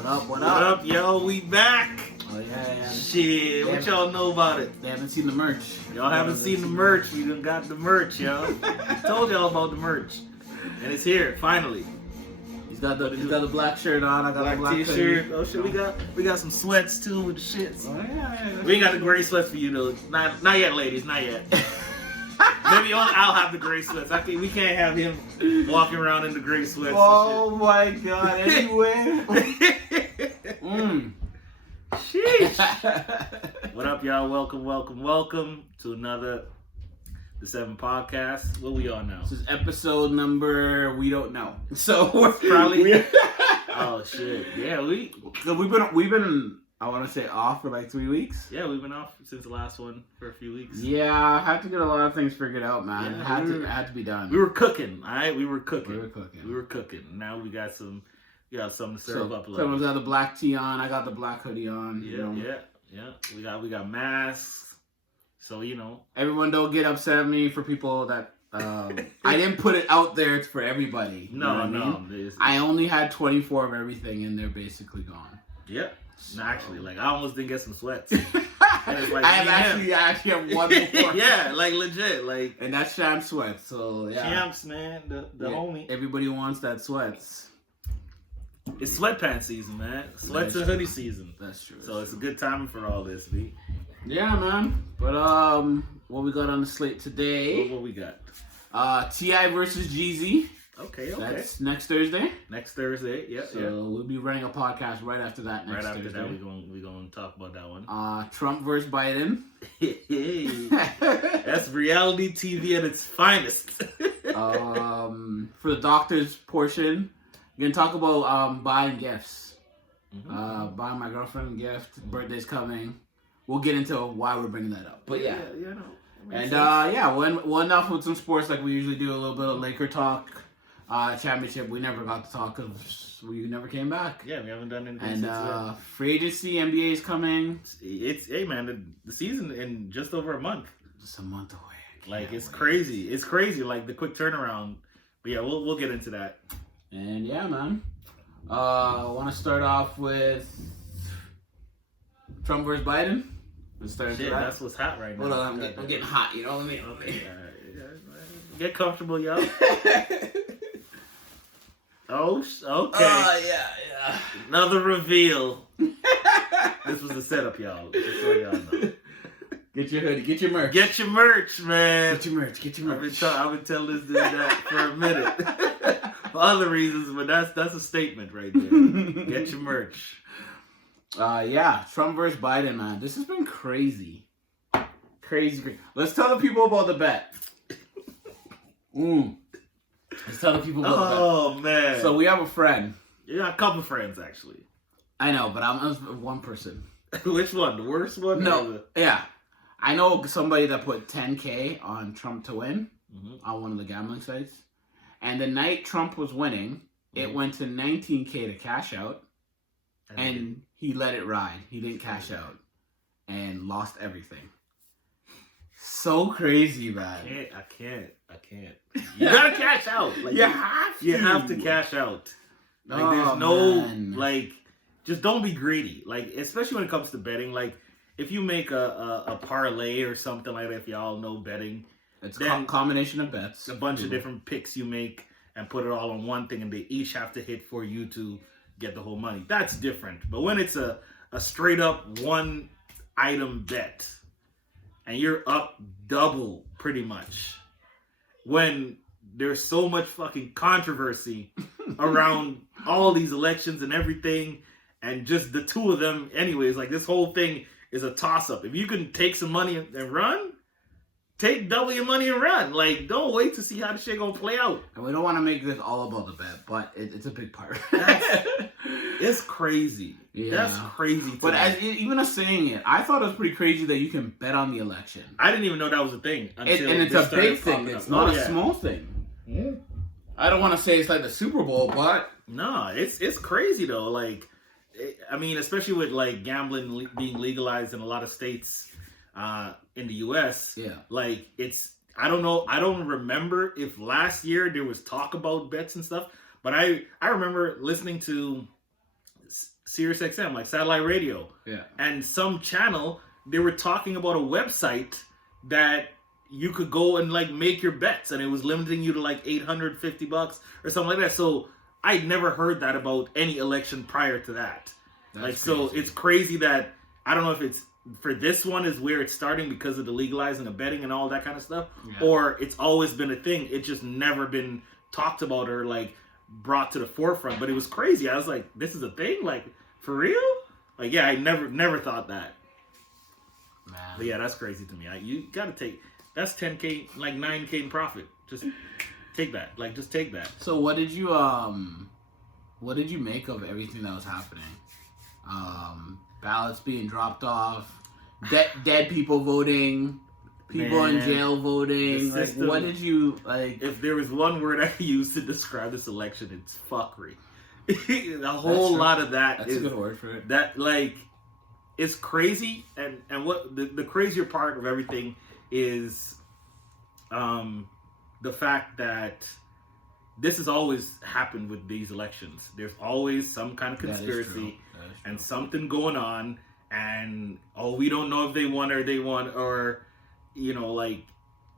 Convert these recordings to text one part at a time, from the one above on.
What up? What up, yo? We back. Oh yeah. Shit, what y'all know about it? They haven't seen the merch. Y'all haven't seen the merch. We done got the merch, yo. Told y'all about the merch, and it's here finally. He's got the black shirt on. I got the black t-shirt. hoodie. Oh shit, we got some sweats too with the shits. Oh yeah. We ain't got the gray sweats for you though. Not yet, ladies. Not yet. Maybe I'll have the gray sweats. We can't have him walking around in the gray sweats. Oh my god! Anyway. Sheesh. What up, y'all? Welcome to another The 7 Podcast. What we on now? This is episode number we don't know. So we're probably. Oh shit! Yeah, we've been I want to say off for like 3 weeks. Yeah, we've been off since the last one for a few weeks. Yeah, I had to get a lot of things figured out, man. Yeah, it had to be done. We were cooking, all right. We were cooking. Now we got something to serve up a little. Someone's got the black tee on. I got the black hoodie on. Yeah. We got masks. So everyone don't get upset at me for people that I didn't put it out there for everybody. No. I only had 24 of everything, and they're basically gone. Yeah. So. Actually, I almost didn't get some sweats. I actually have one more. Yeah, legit, and that's Sham Sweats. So yeah, Champs, man, the homie. Everybody wants that sweats. It's sweatpants season, man. Sweats and hoodie season. That's true. So it's a good time for all this, B. Yeah, man. But what we got on the slate today? What we got? T.I. versus Jeezy. Okay. That's next Thursday. Yeah. So we'll be running a podcast right after that next Thursday. Right after that, we're gonna talk about that one. Trump versus Biden. That's reality TV at its finest. For the doctor's portion, we're gonna talk about buying gifts. Mm-hmm. Buying my girlfriend a gift. Birthday's coming. We'll get into why we're bringing that up. But yeah. And we'll end off with some sports like we usually do. A little bit of Laker talk. Championship, we never got to talk because we never came back. Yeah, we haven't done anything since then. And free agency, NBA is coming. Hey man, the season in just over a month. Just a month away. It's crazy. It's crazy, the quick turnaround. But yeah, we'll get into that. And yeah, man. I want to start off with Trump versus Biden. Let's start Shit, that's what's hot right now. Hold on, I'm getting hot, you know what I mean? Okay. Get comfortable, y'all. Oh, okay. Yeah. Another reveal. This was the setup, y'all. Just so y'all know. Get your hoodie. Get your merch. Get your merch, man. Get your merch. I've been telling this dude that for a minute. For other reasons, but that's a statement right there. Get your merch. Trump versus Biden, man. This has been crazy. Crazy. Let's tell the people about the bet. Let's tell the people about the bet. Oh, man. So we have a friend. Yeah, a couple friends, actually. I know, but I'm one person. Which one? The worst one? No. Yeah. I know somebody that put $10K on Trump to win on one of the gambling sites. And the night Trump was winning, it went to $19K to cash out. And he let it ride. He didn't cash out. And lost everything. So crazy, man. I can't. You gotta cash out. You have to. You have to cash out. There's no, just don't be greedy. Especially when it comes to betting. If you make a parlay or something like that, if y'all know betting. It's a combination of bets. A bunch of different picks you make and put it all on one thing and they each have to hit for you to get the whole money. That's different. But when it's a straight up one item bet and you're up double pretty much, when there's so much fucking controversy around all these elections and everything, and just the two of them anyways, this whole thing is a toss-up. If you can take some money and run, take double your money and run. Don't wait to see how the shit gonna play out. And we don't want to make this all about the bet, but it's a big part. It's crazy. Yeah. That's crazy. But even us saying it, I thought it was pretty crazy that you can bet on the election. I didn't even know that was a thing. And it's a big thing. It's not a small thing. Yeah. I don't want to say it's like the Super Bowl, but... No, it's crazy though. Especially with gambling being legalized in a lot of states in the U.S. Yeah. I don't know. I don't remember if last year there was talk about bets and stuff, but I remember listening to Sirius XM, like satellite radio. Yeah. And some channel, they were talking about a website that you could go and like make your bets, and it was limiting you to like $850 or something like that. So I'd never heard that about any election prior to that. That's like, so crazy. it's crazy that, I don't know if it's, for this one is where it's starting because of the legalizing of betting and all that kind of stuff, or it's always been a thing. It's just never been talked about or like brought to the forefront. But it was crazy. I was like, this is a thing? Like, for real? Like, yeah, I never thought that. Man. But yeah, that's crazy to me. You gotta take, that's 10K, like 9K in profit. Just take that. Like, just take that. So what did you make of everything that was happening? Ballots being dropped off, dead people voting, people in jail voting. Like, what did you like? If there was one word I used to describe this election, it's fuckery. A whole lot of that. That's a good word for it. That, like, it's crazy, and what the crazier part of everything is, the fact that this has always happened with these elections. There's always some kind of conspiracy and something going on, and we don't know if they won, or you know, like,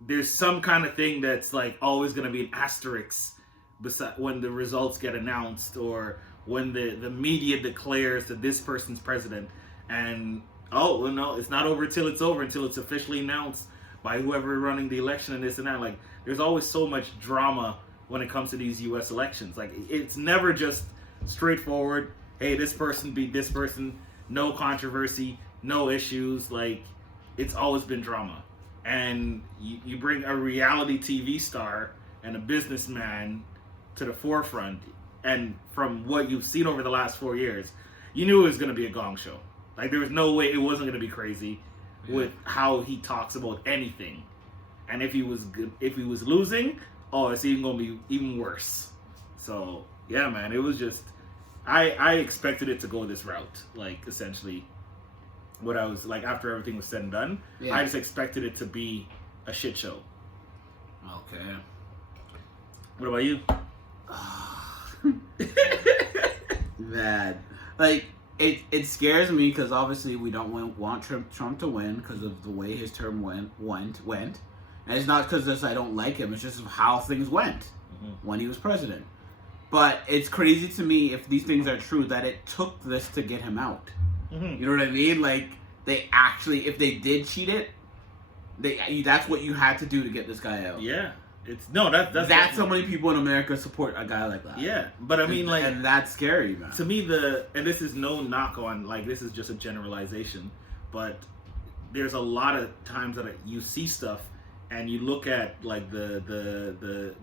there's some kind of thing that's like always going to be an asterisk beside when the results get announced, or when the media declares that this person's president, and no, it's not over until it's over, until it's officially announced by whoever running the election and this and that. Like, there's always so much drama when it comes to these U.S. elections. Like, it's never just straightforward, hey, this person beat this person, no controversy, no issues. Like, it's always been drama. And you bring a reality TV star and a businessman to the forefront, and from what you've seen over the last 4 years, you knew it was going to be a gong show. Like, there was no way it wasn't going to be crazy with how he talks about anything. And if he was losing, it's even going to be even worse. So, yeah, man, it was just, I expected it to go this route. Like, essentially, what I was, like, after everything was said and done, I just expected it to be a shit show. Okay. What about you? Man, like, it scares me because obviously we don't want Trump to win because of the way his term went, and it's not because I don't like him. It's just how things went when he was president. But it's crazy to me, if these things are true, that it took this to get him out. You know what I mean? Like, they actually, if they did cheat it, that's what you had to do to get this guy out. Yeah. That's so many people in America support a guy like that. Yeah, but I mean, like, and that's scary, man. To me, and this is no knock on, like, this is just a generalization, but there's a lot of times that you see stuff and you look at, like, the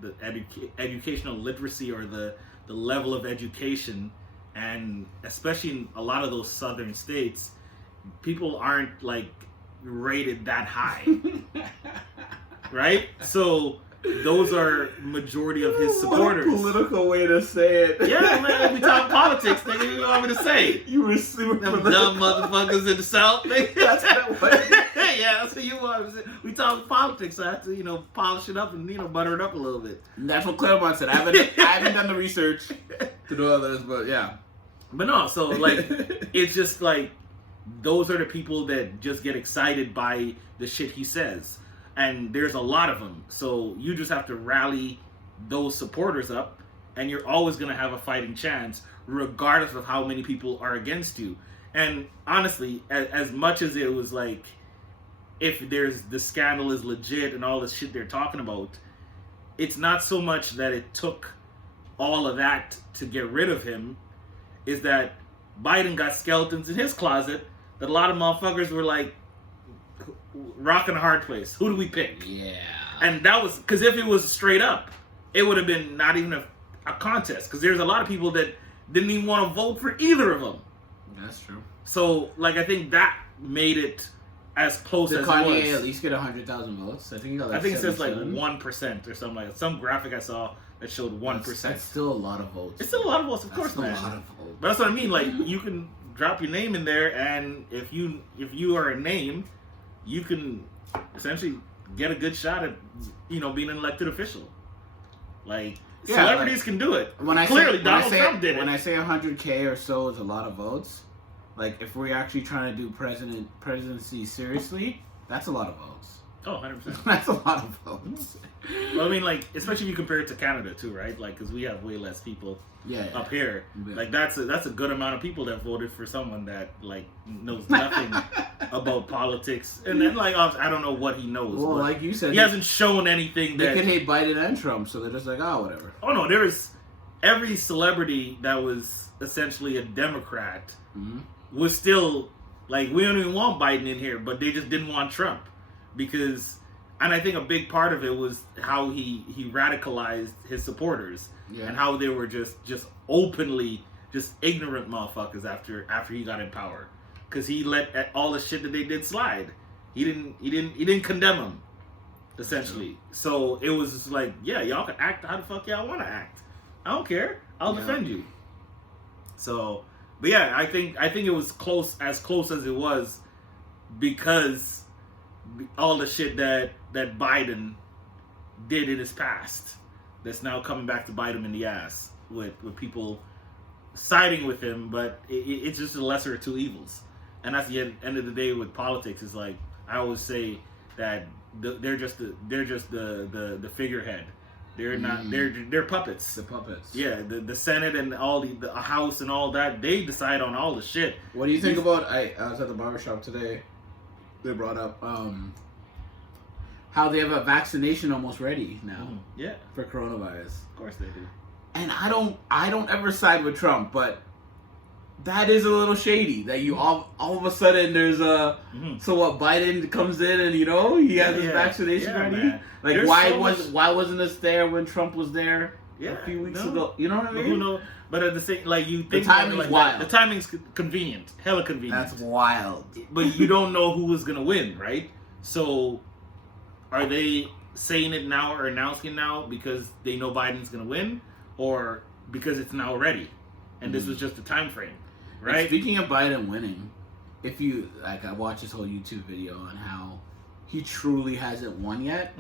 educational literacy, or the level of education, and especially in a lot of those southern states, people aren't, like, rated that high. Right? So those are majority of his supporters. What a political way to say it. Yeah, man, we talk politics, nigga. You want me to say? You were super them dumb motherfuckers in the South, nigga. That's what. Yeah, that's what you want me to say. We talk politics, so I have to, polish it up and, butter it up a little bit. That's what Claremont said. I haven't done the research to do all this, but yeah. But no, so, like, it's just, like, those are the people that just get excited by the shit he says. And there's a lot of them. So you just have to rally those supporters up, and you're always going to have a fighting chance, regardless of how many people are against you. And honestly, as much as it was like, if the scandal is legit and all this shit they're talking about, it's not so much that it took all of that to get rid of him, is that Biden got skeletons in his closet that a lot of motherfuckers were like, rocking a hard place. Who do we pick? Yeah. And that was, because if it was straight up, it would have been not even a contest, because there's a lot of people that didn't even want to vote for either of them. That's true. So, like, I think that made it as close as it was. Did Kanye at least get 100,000 votes? I think he got, like, I think it says like 1% or something like that. Some graphic I saw that showed 1%. That's still a lot of votes. It's still a lot of votes, of course, man. That's a lot of votes. But that's what I mean. Like, you can drop your name in there, and if you are a name, you can essentially get a good shot at, being an elected official. Like, Yeah, Celebrities can do it. When I Clearly, say, Donald Trump did it. When I say 100K or so is a lot of votes, like if we're actually trying to do presidency seriously, that's a lot of votes. Oh, 100%. That's a lot of votes. Well, I mean, like, especially if you compare it to Canada too, right? Like, because we have way less people up here. Yeah. Like, that's a good amount of people that voted for someone that like knows nothing about politics. And then, like, I don't know what he knows. Well, like you said, he hasn't shown anything. They that could hate Biden and Trump, so they're just like, oh, whatever. Oh no, there is every celebrity that was essentially a Democrat was still like, we don't even want Biden in here, but they just didn't want Trump because. And I think a big part of it was how he radicalized his supporters and how they were just openly just ignorant motherfuckers after he got in power, because he let all the shit that they did slide. He didn't condemn them, essentially. So it was just like, yeah, y'all can act how the fuck y'all want to act. I don't care. I'll defend you. So, but yeah, I think it was close as it was because all the shit that Biden did in his past that's now coming back to bite him in the ass with people siding with him, but it's just the lesser of two evils. And at the end of the day with politics, it's like I always say that they're just the figurehead. They're not they're puppets. The puppets. Yeah, the Senate and all the House and all that, they decide on all the shit. What do you think about? I was at the barbershop today. They brought up how they have a vaccination almost ready now. Yeah, for coronavirus. Of course they do. And I don't ever side with Trump, but that is a little shady. That you all of a sudden there's a so what, Biden comes in and he has his vaccination ready. Man. Like there's why wasn't this there when Trump was there a few weeks ago? You know what I mean? But who knows? But at the same, like, you think the timing's wild. The timing's convenient, hella convenient. That's wild. But you don't know who is gonna win, right? So, are they saying it now or announcing it now because they know Biden's gonna win, or because it's now ready, and this was just a time frame, right? And speaking of Biden winning, if you like, I watched this whole YouTube video on how he truly hasn't won yet.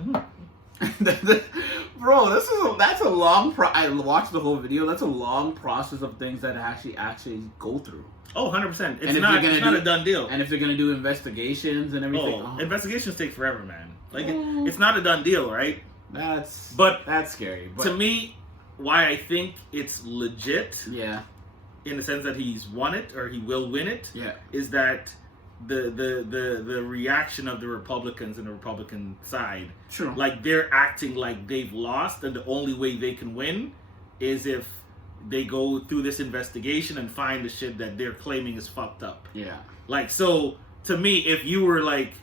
Bro, that's a long I watched the whole video. That's a long process of things that actually go through. Oh, 100%. It's not a done deal. And if they're gonna do investigations and everything, investigations take forever, man. Like it's not a done deal, right? That's scary. But to me, why I think it's legit, in the sense that he's won it or he will win it, is that the reaction of the Republicans and the Republican side, like they're acting like they've lost, and the only way they can win is if they go through this investigation and find the shit that they're claiming is fucked up. Like, so to me, if you were like,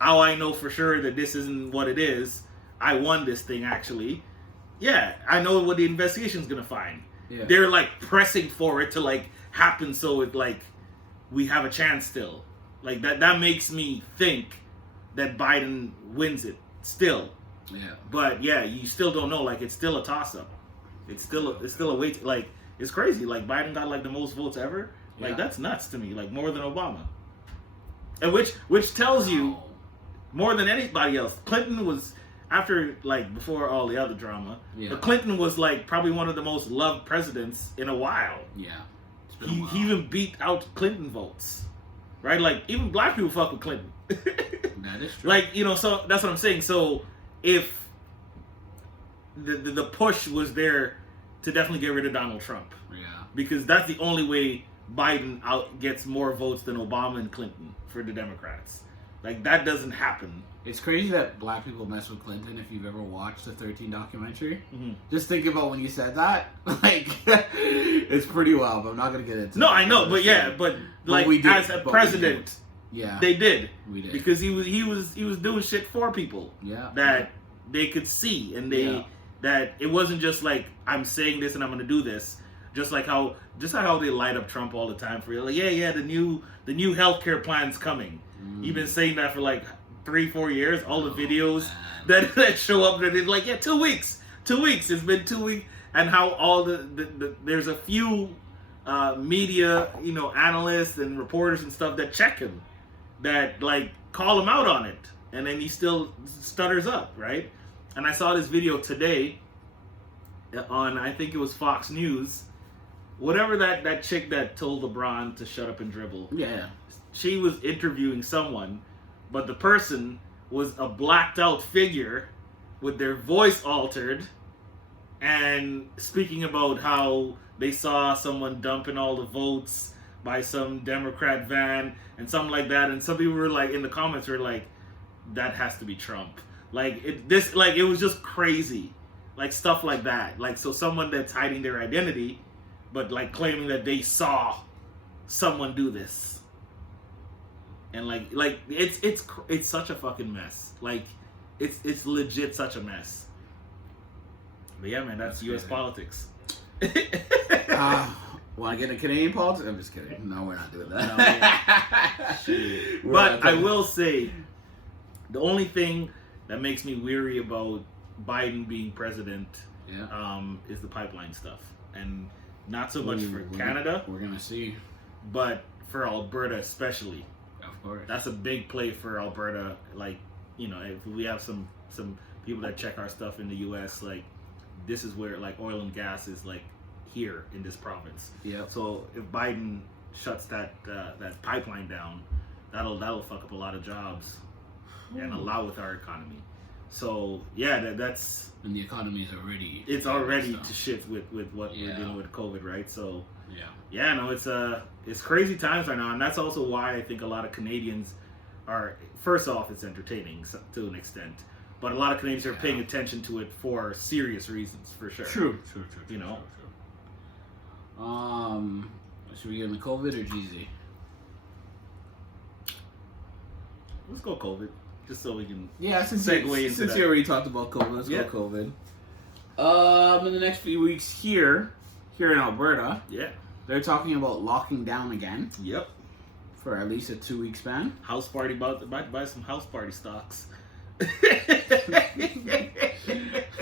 oh, I know for sure that this isn't what it is, I won this thing actually, I know what the investigation's gonna find. They're like pressing for it to like happen, so it like we have a chance still. Like that makes me think that Biden wins it still. But you still don't know. Like, it's still a toss up. It's still a wait. Like, it's crazy. Like, Biden got like the most votes ever. Like, that's nuts to me. Like, more than Obama. And which tells you more than anybody else. Clinton was, after like before all the other drama, but Clinton was like probably one of the most loved presidents in a while. He even beat out Clinton votes. Right? Like, even black people fuck with Clinton. That is true. Like, so that's what I'm saying. So, if the push was there to definitely get rid of Donald Trump. Because that's the only way Biden gets more votes than Obama and Clinton for the Democrats. Like, that doesn't happen. It's crazy that black people mess with Clinton. If you've ever watched the 13 documentary, just think about when you said that. Like, it's pretty wild. But I'm not gonna get into. No, I know, but but like as a president, they did. We did, because he was doing shit for people. That they could see, and that it wasn't just like, I'm saying this and I'm gonna do this. Just like how they light up Trump all the time for like, the new healthcare plan's coming. You've been saying that for like 3-4 years. All the videos that show up, that it's like 2 weeks. It's been 2 weeks, and how all the there's a few media analysts and reporters and stuff that check him, that like call him out on it, and then he still stutters up, right? And I saw this video today on, I think it was Fox News, whatever that chick that told LeBron to shut up and dribble. Yeah. She was interviewing someone, but the person was a blacked out figure with their voice altered and speaking about how they saw someone dumping all the votes by some Democrat van and something like that. And some people were like, in the comments were like, that has to be Trump. Like it was just crazy. Like stuff like that. Like, so someone that's hiding their identity, but like claiming that they saw someone do this. And like it's such a fucking mess. Like it's legit such a mess. But yeah, man, that's U.S. politics. Want to get into Canadian politics? I'm just kidding. No, we're not doing that. No, but I will say, the only thing that makes me weary about Biden being president, is the pipeline stuff, and not so much for Canada. We're gonna see, but for Alberta especially. Of course, that's a big play for Alberta. Like, you know, if we have some people that check our stuff in the U.S., like this is where like oil and gas is like here in this province. Yeah. So if Biden shuts that pipeline down, that'll fuck up a lot of jobs and a lot with our economy. So yeah, that's and the economy is already to shift with what we're dealing with COVID, right? So no, it's crazy times right now, and that's also why I think a lot of Canadians are, first off, it's entertaining to an extent, but a lot of Canadians are paying attention to it for serious reasons, for sure. True. You know. Should we get into COVID or GZ? Let's go COVID, just so we can since segue you already talked about COVID, let's go COVID. In the next few weeks here in Alberta, they're talking about locking down again. Yep. For at least a 2-week span. House party, about to buy some house party stocks.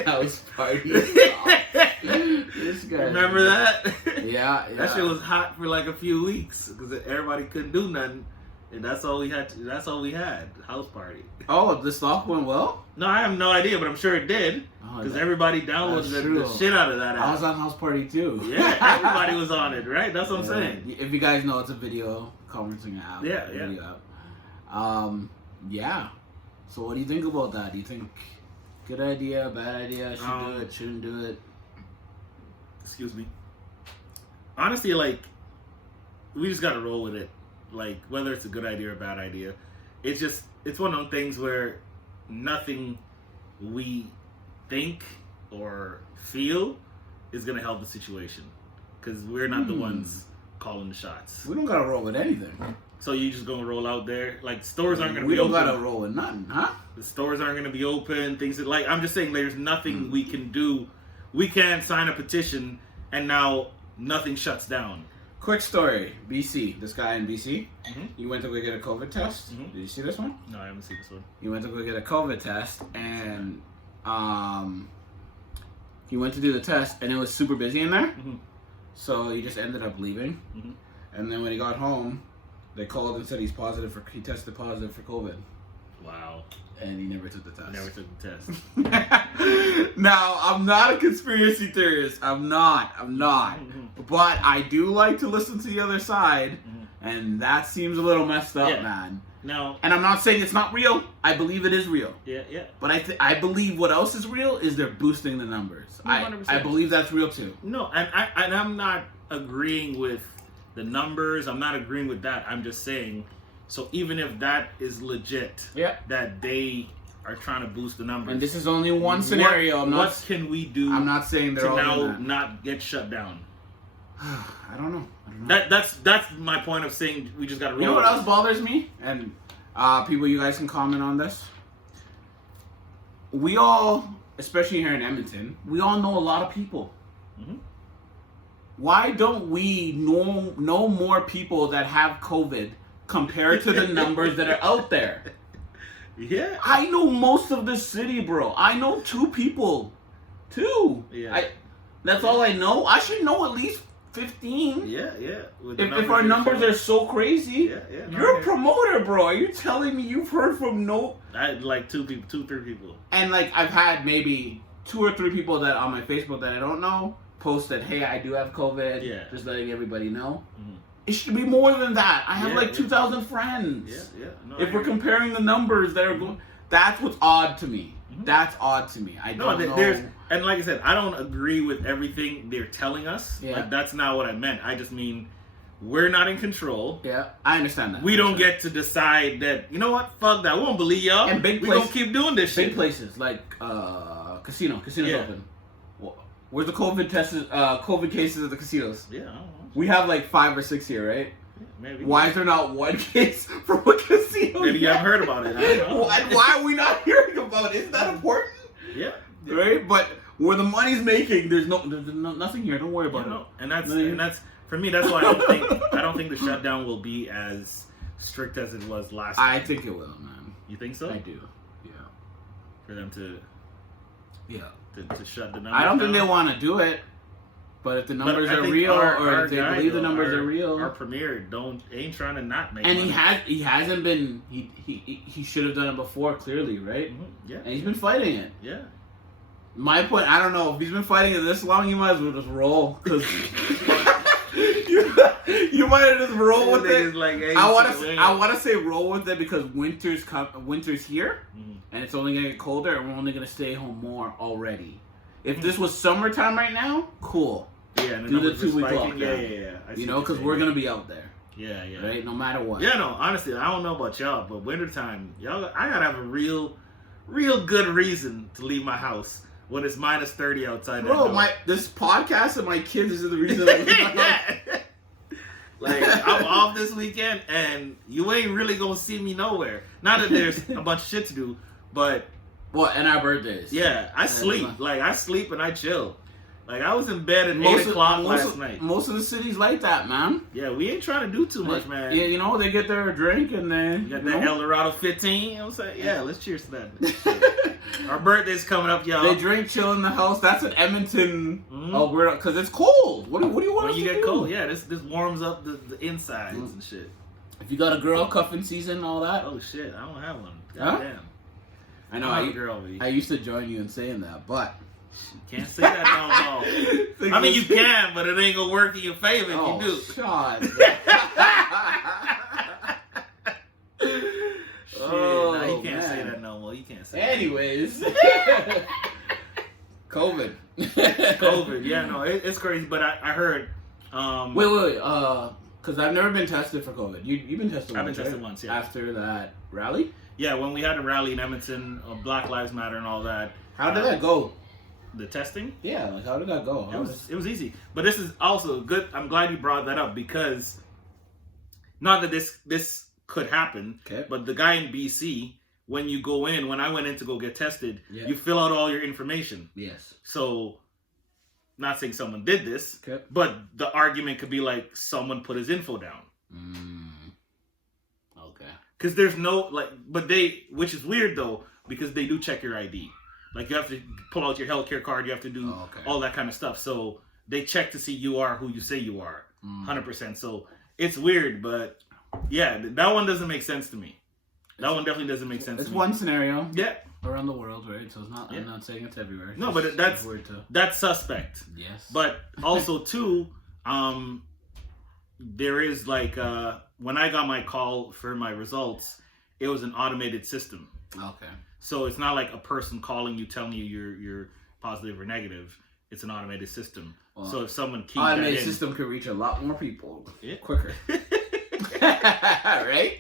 House party stocks. This guy. Remember that? Yeah. That shit was hot for like a few weeks because everybody couldn't do nothing, and that's all we had. That's all we had. House party. Oh, the stock went well? No, I have no idea, but I'm sure it did because everybody downloaded the shit out of that app. I was on House Party too. Yeah, everybody was on it, right? That's what I'm saying. If you guys know, it's a video conferencing app. Video app. So what do you think about that? Do you think good idea, bad idea, should do it, shouldn't do it? Excuse me. Honestly, like, we just gotta roll with it. Like, whether it's a good idea or a bad idea. It's one of those things where nothing we think or feel is gonna help the situation. Because we're not the ones calling the shots. We don't gotta roll with anything. So you just gonna roll out there? Like, stores aren't gonna be open. We don't gotta roll with nothing, huh? The stores aren't gonna be open, things that, like, I'm just saying there's nothing we can do. We can't sign a petition and now nothing shuts down. Quick story, BC. This guy in BC, he went to go get a COVID test. Mm-hmm. Did you see this one? No, I haven't seen this one. He went to go get a COVID test, and he went to do the test, and it was super busy in there. Mm-hmm. So he just ended up leaving. Mm-hmm. And then when he got home, they called and said he tested positive for COVID. Wow. And he never took the test. Never took the test. Now, I'm not a conspiracy theorist. I'm not. Mm-hmm. But I do like to listen to the other side, and that seems a little messed up, man. No. And I'm not saying it's not real. I believe it is real. Yeah. But I believe what else is real is they're boosting the numbers. 100%. I believe that's real too. No, and I'm not agreeing with the numbers. I'm not agreeing with that. I'm just saying, so even if that is legit, that they are trying to boost the numbers. And this is only one scenario. What can we do? I'm not saying they're to all now not get shut down. I don't know. That's my point of saying we just got to roll. You know what else bothers me? And people, you guys can comment on this. We all, especially here in Edmonton, we all know a lot of people. Mm-hmm. Why don't we know more people that have COVID compared to the numbers that are out there? Yeah. I know most of the city, bro. I know 2 people. 2. Yeah. That's all I know. I should know at least 15. Yeah. If our numbers are so crazy, you're a promoter, bro. Are you telling me you've heard from I like 2 people, 2-3 people. And like I've had maybe 2 or 3 people that on my Facebook that I don't know posted, "Hey, I do have COVID." Yeah. Just letting everybody know. Mhm. It should be more than that. I have Yeah, like yeah. 2,000 friends. Yeah, yeah. No, If I we're agree. comparing the numbers that are going, that's what's odd to me. Mhm. That's odd to me. I No, don't know. there's, and like I said, I don't agree with everything they're telling us. Yeah. Like, that's not what I meant. I just mean we're not in control. Yeah, I understand that. We don't get to decide that, you know what, fuck that. We won't believe y'all. And big we place- gonna keep doing this big shit. places like casinos Yeah. open. Where's the COVID cases at the casinos? Yeah, I don't know. We have like 5 or 6 here, right? Maybe. Why is there not one case from a casino? Maybe you yet? haven't heard about it. I don't know. Why are we not hearing about it? Isn't that important? Yeah. Right? But where the money's making, there's nothing here. Don't worry You about know, it. and that's No, you- and that's for me. That's why I don't think the shutdown will be as strict as it was last time. I think it will, man. You think so? I do. Yeah. For them to shut the numbers I don't think down? they want to do it. But if the But numbers I are think real, our or if they guy, believe the though, numbers are real, our premier ain't trying to not make and money. he hasn't been. He should have done it before, clearly, right? Mhm. Yeah, And he's been fighting it. yeah. My point, I don't know if he's been fighting it this long. You might as well just roll, because you might have just roll with it. Like, hey, I want shit, to say roll with it because winter's here, Mhm. and it's only gonna get colder, and we're only gonna stay home more already. If Mhm. this was summertime right now, cool. Yeah, and the Do the numbers are 2-week spiking. lockdown. Yeah. I see You know, what because you're we're saying. gonna be out there, Yeah. right? No matter what. Yeah, no, honestly, I don't know about y'all, but wintertime, I gotta have a real good reason to leave my house when it's minus 30 outside. that Bro, door. this podcast and my kids is the reason. I'm Yeah. Like, I'm off this weekend, and you ain't really gonna see me nowhere. Not that there's a bunch of shit to do, but Well, and our birthdays. yeah, I sleep. Like, I sleep and I chill. Like, I was in bed at 8 Most o'clock of, last night. Most of the cities like that, man. Yeah, we ain't trying to do too much, man. Yeah, you know, they get their drink and then You got that Eldorado 15, you know what I'm saying? Yeah, let's cheers to that. Our birthday's coming up, y'all. They drink, chill in the house. That's an Edmonton. Mhm. Oh, we're because it's cold. What do you want When us you to get do? cold, yeah, this warms up the insides and shit. If you got a girl, cuffing season, all that. Oh shit, I don't have one. Huh? Goddamn. I know. I have a girl, B. I used to join you in saying that, but Can't say that no more. I mean, you can, but it ain't gonna work in your favor if Oh, you do. Sean. Shit, Oh, nah, you can't say man. that no more. You can't say Anyways, COVID. COVID, yeah, no, it's crazy, but I heard. Wait. Because I've never been tested for COVID. You've been tested I've once, been tested right? once, yeah. After that rally? Yeah, when we had a rally in Edmonton, Black Lives Matter and all that. How did that go? The testing? Yeah, like how did that go? It was easy. But this is also good. I'm glad you brought that up because not that this could happen, Okay. but the guy in BC, when you go in, when I went in to go get tested, Yeah. you fill out all your information. Yes. So, not saying someone did this, Okay. but the argument could be like someone put his info down. Okay. Because there's no, which is weird though, because they do check your ID. Like, you have to pull out your healthcare card, you have to do all that kind of stuff. So, they check to see you are who you say you are, 100%. So, it's weird, but yeah, that one doesn't make sense to me. That one definitely doesn't make sense It's to me. one scenario. Yeah. Around the world, right? So it's not. Yeah. I'm not saying it's everywhere. No, It's but just that's- weird to. That's suspect. Yes. But also, too, there is when I got my call for my results, it was an automated system. Okay. So it's not like a person calling you telling you you're positive or negative. It's an automated system. Well, so if someone keeps automated system could reach a lot more people Yeah. quicker. Right?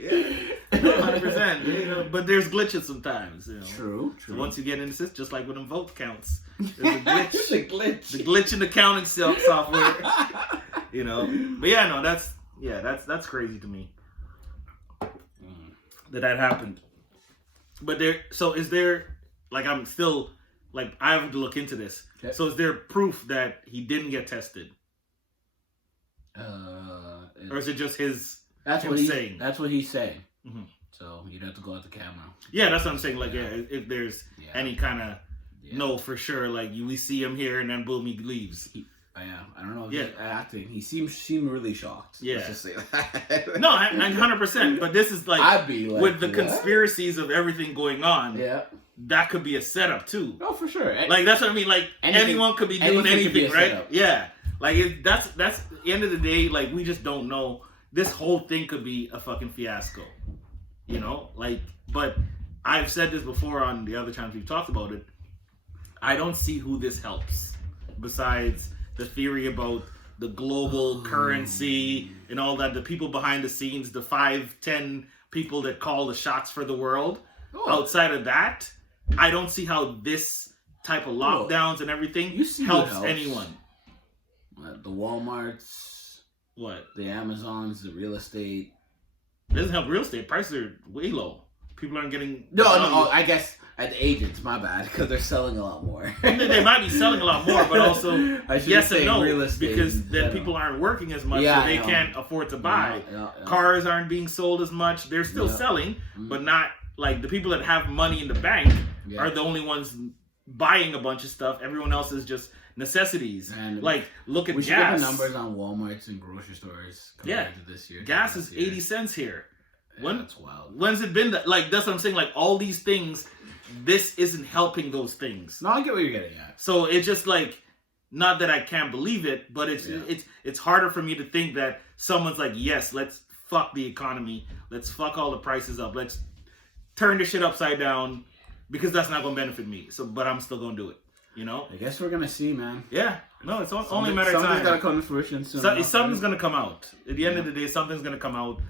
100%. But there's glitches sometimes. You know? True. So once you get into this, just like with them vote counts, there's a glitch. the glitch. The glitch in the counting software. You know. But yeah, no, that's crazy to me that happened. But is there I'm still I have to look into this. Okay. So is there proof that he didn't get tested? Or is it just his That's him what he's saying? That's what he's saying. Mhm. So you'd have to go out the camera. Yeah, that's what I'm saying. If there's Yeah. any kind of Yeah. no for sure, we see him here and then boom, he leaves. Yeah, I don't know if Yeah. he's acting. He seemed really shocked. Yeah. Let's just say that. No, 100%. But this is I'd be like, with the what? conspiracies of everything going on. Yeah. that could be a setup too. Oh, for sure. Like that's what I mean. Like anyone could be doing anything could be anything, a right? setup. Yeah. Like that's at the end of the day. Like we just don't know. This whole thing could be a fucking fiasco. You know, like. But I've said this before on the other times we've talked about it. I don't see who this helps besides the theory about the global currency and all that. The people behind the scenes, the 5-10 people that call the shots for the world. Outside of that, I don't see how this type of lockdowns and everything helps anyone. The Walmarts, the Amazons, the real estate. It doesn't help real estate. Prices are way low. People aren't getting... No, I guess at the agents, my bad, because they're selling a lot more. They might be selling a lot more, but also yes and no, real estate because then people aren't working as much, so they can't afford to buy. Cars aren't being sold as much. They're still selling, but not like the people that have money in the bank are the only ones buying a bunch of stuff. Everyone else is just necessities. And like, look at gas. We should get the numbers on Walmarts and grocery stores compared to this year. Gas is 80 cents here. That's wild. When's it been that? Like, that's what I'm saying. Like, all these things, this isn't helping those things. No, I get what you're getting at. So it's just like, not that I can't believe it, but it's harder for me to think that someone's like, yes, let's fuck the economy, let's fuck all the prices up, let's turn this shit upside down, because that's not going to benefit me. So, but I'm still going to do it. You know? I guess we're gonna see, man. Yeah. No, it's only a matter of time. Something's gotta come to fruition soon. Something's gonna come out. At the end of the day, something's gonna come out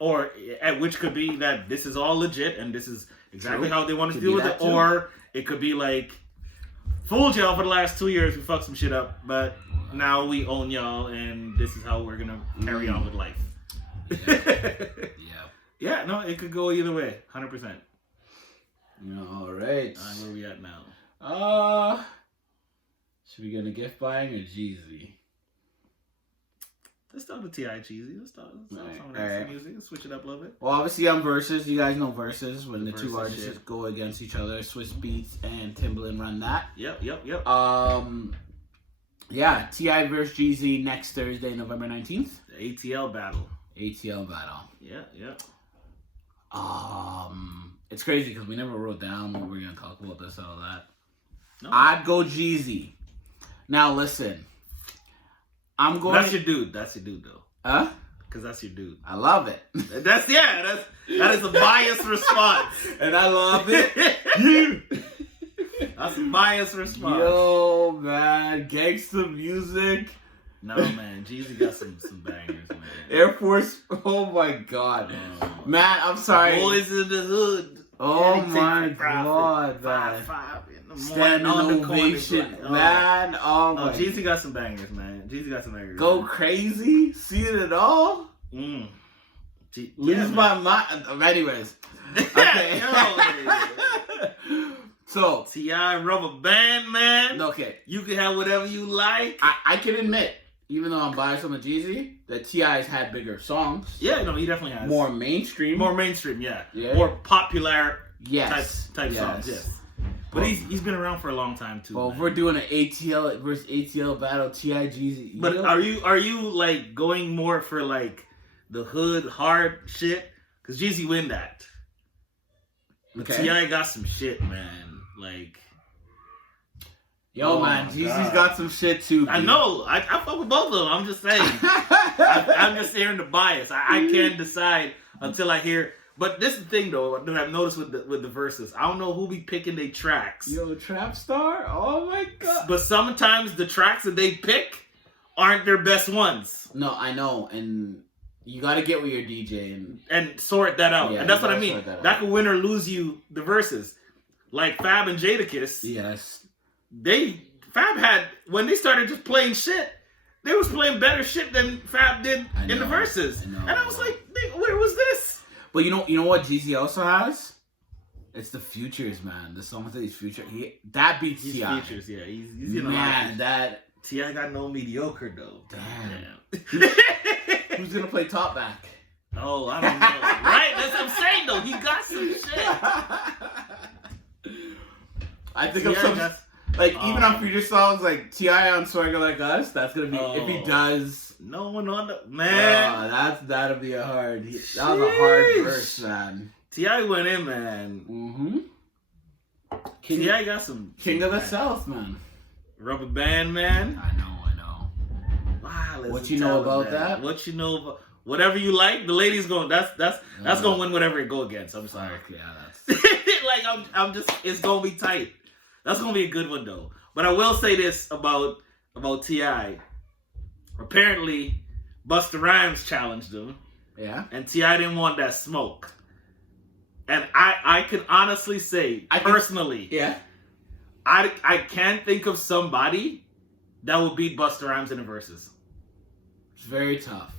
or which could be that this is all legit and this is exactly how they want to deal with it. Or it could be like, fooled y'all for the last 2 years, we fucked some shit up, but now we own y'all and this is how we're gonna carry on with life. Yeah, no, it could go either way, 100%. All right. Where we at now? Should we get a gift buying or Jeezy? Let's start with T.I. Cheesy. Let's start some of that music. Let's switch it up a little bit. Well, obviously on Versus, you guys know Versus, when the two artists just go against each other. Swiss Beats and Timbaland run that. Yep. Yeah, T.I. versus Jeezy next Thursday, November 19th. The ATL battle. Yeah. Yeah. It's crazy because we never wrote down what we're going to talk about this and all that. No. I'd go Jeezy. Now, listen. That's your dude, though. Huh? Because that's your dude. I love it. That is a biased response. And I love it. That's a biased response. Yo, man. Gangsta music. No, man. Jeezy got some bangers, man. Air Force. Oh, my God. Man, I'm sorry. Boys in the hood. Oh, my God, man. 5 in the morning. Standing ovation, man. Oh, my. Jeezy got some bangers, man. Go crazy? See it all? Lose my mind. Anyways. Okay. So. T.I. Rubber Band, man. Okay. You can have whatever you like. I can admit, even though I'm biased on the Jeezy, that T.I.'s had bigger songs. Yeah, no, he definitely has. More mainstream, yeah. More popular type songs, yes. But he's been around for a long time too. Well, if we're doing an ATL versus ATL battle, T.I. Jeezy. But are you like going more for like the hood hard shit? Because Jeezy win that. Okay. T.I. got some shit, man. Like, man, Jeezy's got some shit too. Dude. I know. I fuck with both of them. I'm just saying. I'm just hearing the bias. I can't decide until I hear. But this is the thing, though, that I've noticed with the verses. I don't know who be picking their tracks. Yo, Trap Star? Oh, my God. But sometimes the tracks that they pick aren't their best ones. No, I know. And you got to get with your DJ and sort that out. Yeah, and that's what I mean. That could win or lose you the verses. Like Fab and Jadakiss. Yes. Fab had, when they started just playing shit, they was playing better shit than Fab did in the verses. And I was like, where was this? But you know what Jeezy also has? It's the Futures, man. The song with his Future. That beats T.I. Futures, yeah. He's in man, that T.I. got no mediocre though. Damn. Who's gonna play top back? Oh, I don't know. Right? That's what I'm saying though. He got some shit. I think of some even on future songs like T.I. on Swagger Like Us. That's gonna be if he does. No one on the man. That'll be a hard. That was a hard verse, man. T.I. went in, man. Mm-hmm. T.I. got some King of the South, man. Rubber Band Man. I know. Wow, What you know about that? What you know about whatever you like? The ladies going. That's gonna win whatever it go against. I'm sorry. Yeah, that's. Like I'm just. It's gonna be tight. That's gonna be a good one though. But I will say this about T.I. Apparently, Busta Rhymes challenged him. Yeah. And T.I. didn't want that smoke. And I can honestly say, personally, yeah, I can't think of somebody that will beat Busta Rhymes in the verses. It's very tough.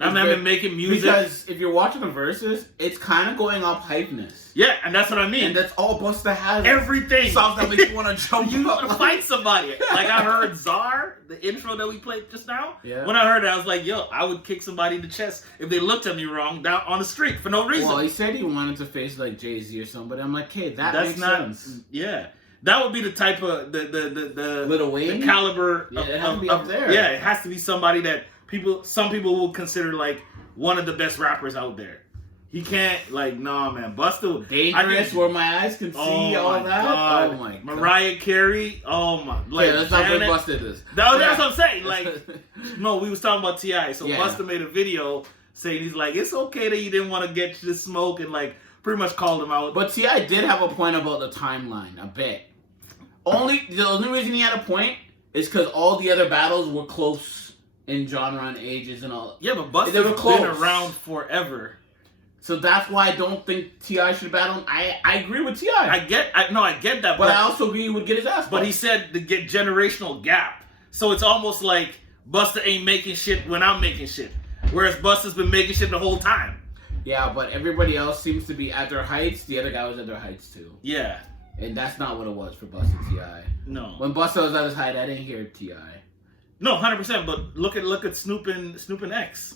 I'm not even making music. Because if you're watching the verses, it's kind of going off hypeness. Yeah, and that's what I mean. And that's all Busta has. Everything. Songs that make you want to jump you up. want to fight somebody. Like I heard Czar, the intro that we played just now. Yeah. When I heard it, I was like, yo, I would kick somebody in the chest if they looked at me wrong down on the street for no reason. Well, he said he wanted to face like Jay-Z or somebody. I'm like, hey, that's makes sense. Yeah. That would be the type of the Lil Wayne? the caliber Yeah, it has to be up there. Yeah, it has to be somebody that some people will consider like one of the best rappers out there. He can't nah, man. Busta Dangerous, Where My Eyes Can See, all that. God. Oh my God. Mariah Carey. Oh my. Like, yeah, that's not what Busta does. That's what I'm saying. Like, no, we was talking about T.I. So yeah. Busta made a video saying he's like, it's okay that you didn't want to get the smoke and like pretty much called him out. But T.I. did have a point about the timeline a bit. The only reason he had a point is because all the other battles were close in genre and ages and all. Yeah, but Busta's been around forever. So that's why I don't think T.I. should battle him. I agree with T.I. I get that. But I also agree he would get his ass. But he said to get generational gap. So it's almost like Busta ain't making shit when I'm making shit. Whereas Busta's been making shit the whole time. Yeah, but everybody else seems to be at their heights. The other guy was at their heights too. Yeah. And that's not what it was for Busta and T.I. No. When Busta was at his height, I didn't hear T.I. No, 100%. But look at Snoop and X.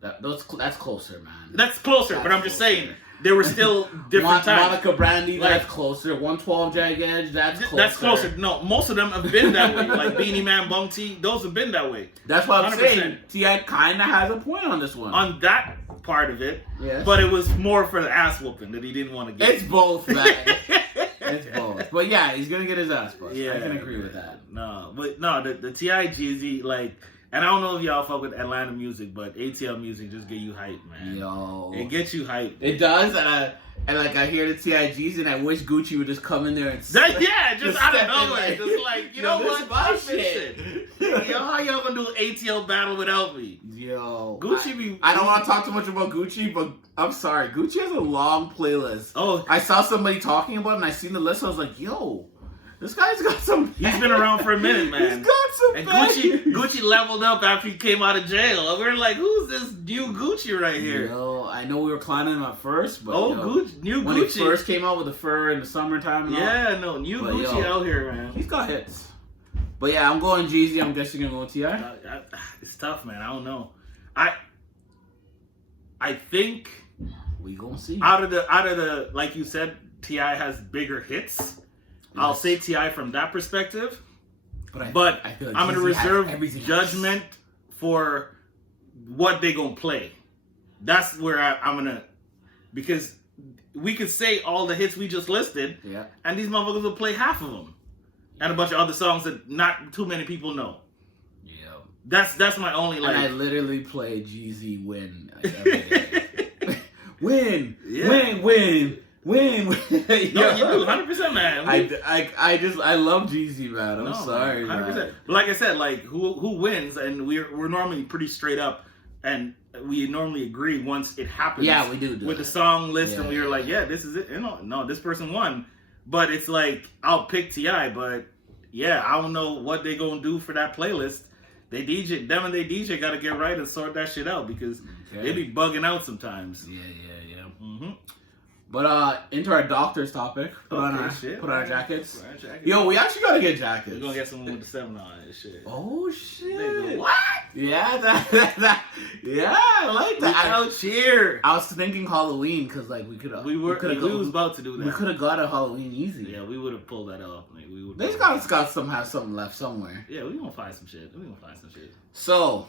That's closer, man. That's closer, but I'm just saying they were still different times. Monica Brandy, that's closer. 112 Jag Edge, that's closer. That's closer. No, most of them have been that way. Like Beanie Man, Bum T, those have been that way. That's why I'm 100%. Saying T.I. kind of has a point on this one. On that part of it, yeah. But it was more for the ass whooping that he didn't want to get. It's both, man. It's both. But yeah, he's gonna get his ass bust. Yeah, I can agree with that. No, but no, the T.I. Jeezy, like. And I don't know if y'all fuck with Atlanta music, but ATL music just get you hyped, man. Yo. It gets you hyped. It does, and I hear the T.I.G's and I wish Gucci would just come in there and just out of nowhere. Just like, you know what? My shit. Yo, how y'all gonna do an ATL battle without me? Yo. Gucci I don't want to talk too much about Gucci, but I'm sorry. Gucci has a long playlist. Oh. I saw somebody talking about it and I seen the list, I was like, yo. This guy's got some. He's been around for a minute, man. He's got some. And Gucci leveled up after he came out of jail. We're like, who's this new Gucci right here? Yo, I know we were clowning him at first, but Gucci, when he first came out with the fur in the summertime. And Gucci out here, man. He's got hits. But yeah, I'm going Jeezy. I'm guessing you're going T.I. It's tough, man. I don't know. I think we gonna see. Out of the like you said, T.I. has bigger hits. I'll say T.I. from that perspective, but I feel like I'm going to reserve judgment for what they going to play. That's where I'm going to, because we could say all the hits we just listed, and these motherfuckers will play half of them, and a bunch of other songs that not too many people know. Yeah, that's my only like. And I literally play Jeezy Win every day. Win. No, you do 100%, man. I love Jeezy, man. I'm sorry, 100%. Man. Like I said, like who wins, and we're normally pretty straight up, and we normally agree once it happens. Yeah, we do with the song list, and we were like, yeah, this is it. No, this person won, but it's like I'll pick T.I., but yeah, I don't know what they gonna do for that playlist. They DJ got to get right and sort that shit out because they be bugging out sometimes. Yeah. Mm-hmm. But into our doctor's topic. Put on our jackets. Yo, we actually gotta get jackets. We're gonna get someone with the 7 on and shit. Oh shit! Nigga, what? Yeah, that. Yeah, I like that. Out here. I was thinking Halloween because like we was about to do that. We could have got a Halloween easy. Yeah, we would have pulled that off. Like, they got have something left somewhere. Yeah, we gonna find some shit. So,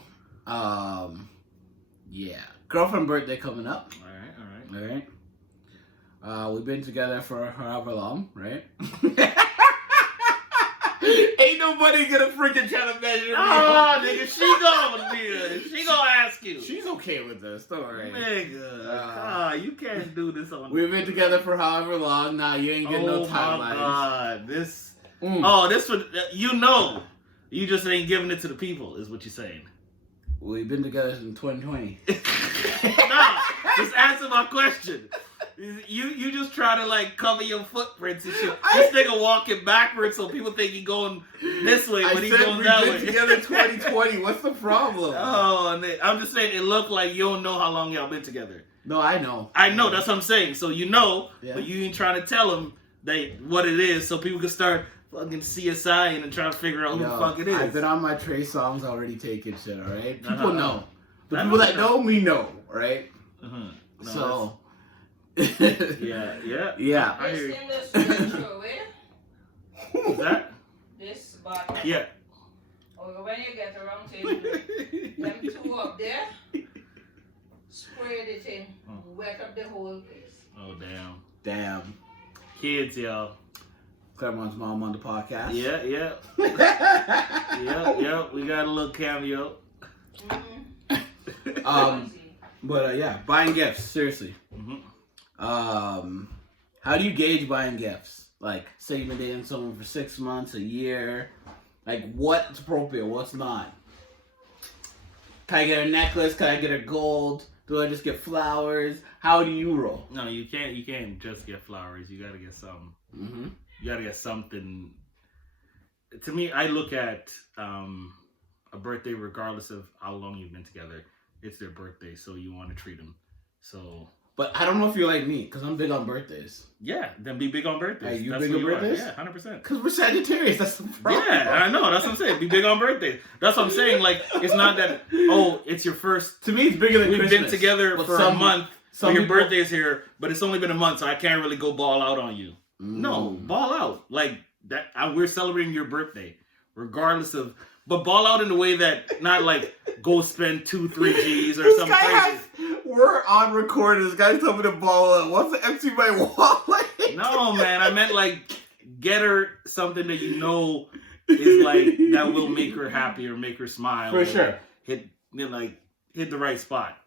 yeah, girlfriend birthday coming up. All right. We've been together for however long, right? Ain't nobody gonna freaking try to measure me. Oh, nigga, she gonna ask you. She's okay with this, don't worry. Nigga, you can't do this on. We've been together for however long. Nah, you ain't getting no timelines. Oh my God, this. Oh, this would you just ain't giving it to the people, is what you're saying. We've been together since 2020. Nah, just answer my question. You just try to like cover your footprints and shit. This nigga walking backwards so people think he going this way when he going that way. We've been together 2020. What's the problem? Oh, I'm just saying it looked like you don't know how long y'all been together. No, I know. I know. That's what I'm saying. So you know, but you ain't trying to tell them what it is, so people can start fucking CSI and try to figure out who the fuck it is. I've been on my Trey Songz already taking shit. All right, people know. The people that know me know, right? No, so. Yeah. I hear you. Who's that? This bottle. Yeah. Or when you get around to them two up there, sprayed it in, wet up the whole place. Oh, Damn. Kids, y'all. Claremont's mom on the podcast. Yeah. We got a little cameo. But buying gifts, seriously. How do you gauge buying gifts? Like, say you've been dating someone for 6 months, a year. Like, what's appropriate, what's not? Can I get a necklace? Can I get a gold? Do I just get flowers? How do you roll? No, you can't. You can't just get flowers. You gotta get something. You gotta get something. To me, I look at a birthday, regardless of how long you've been together. It's their birthday, so you want to treat them. So. But I don't know if you're like me, because I'm big on birthdays. Yeah, then be big on birthdays. Are you big on birthdays? Yeah, 100%. Because we're Sagittarius, that's the problem. Yeah, I know, that's what I'm saying. Be big on birthdays. That's what I'm saying. Like, it's not that, it's your first. To me, it's bigger than We've Christmas. been together for a month, so your people... birthday's here, but it's only been a month, so I can't really go ball out on you. No, ball out. Like, that. We're celebrating your birthday, regardless of. But ball out in a way that, not like, go spend 2-3 G's or something crazy. We're on record. This guy's telling me to ball out. Wants to empty my wallet. No, man. I meant like get her something that you know is like that will make her happy or make her smile. For sure. Hit the right spot.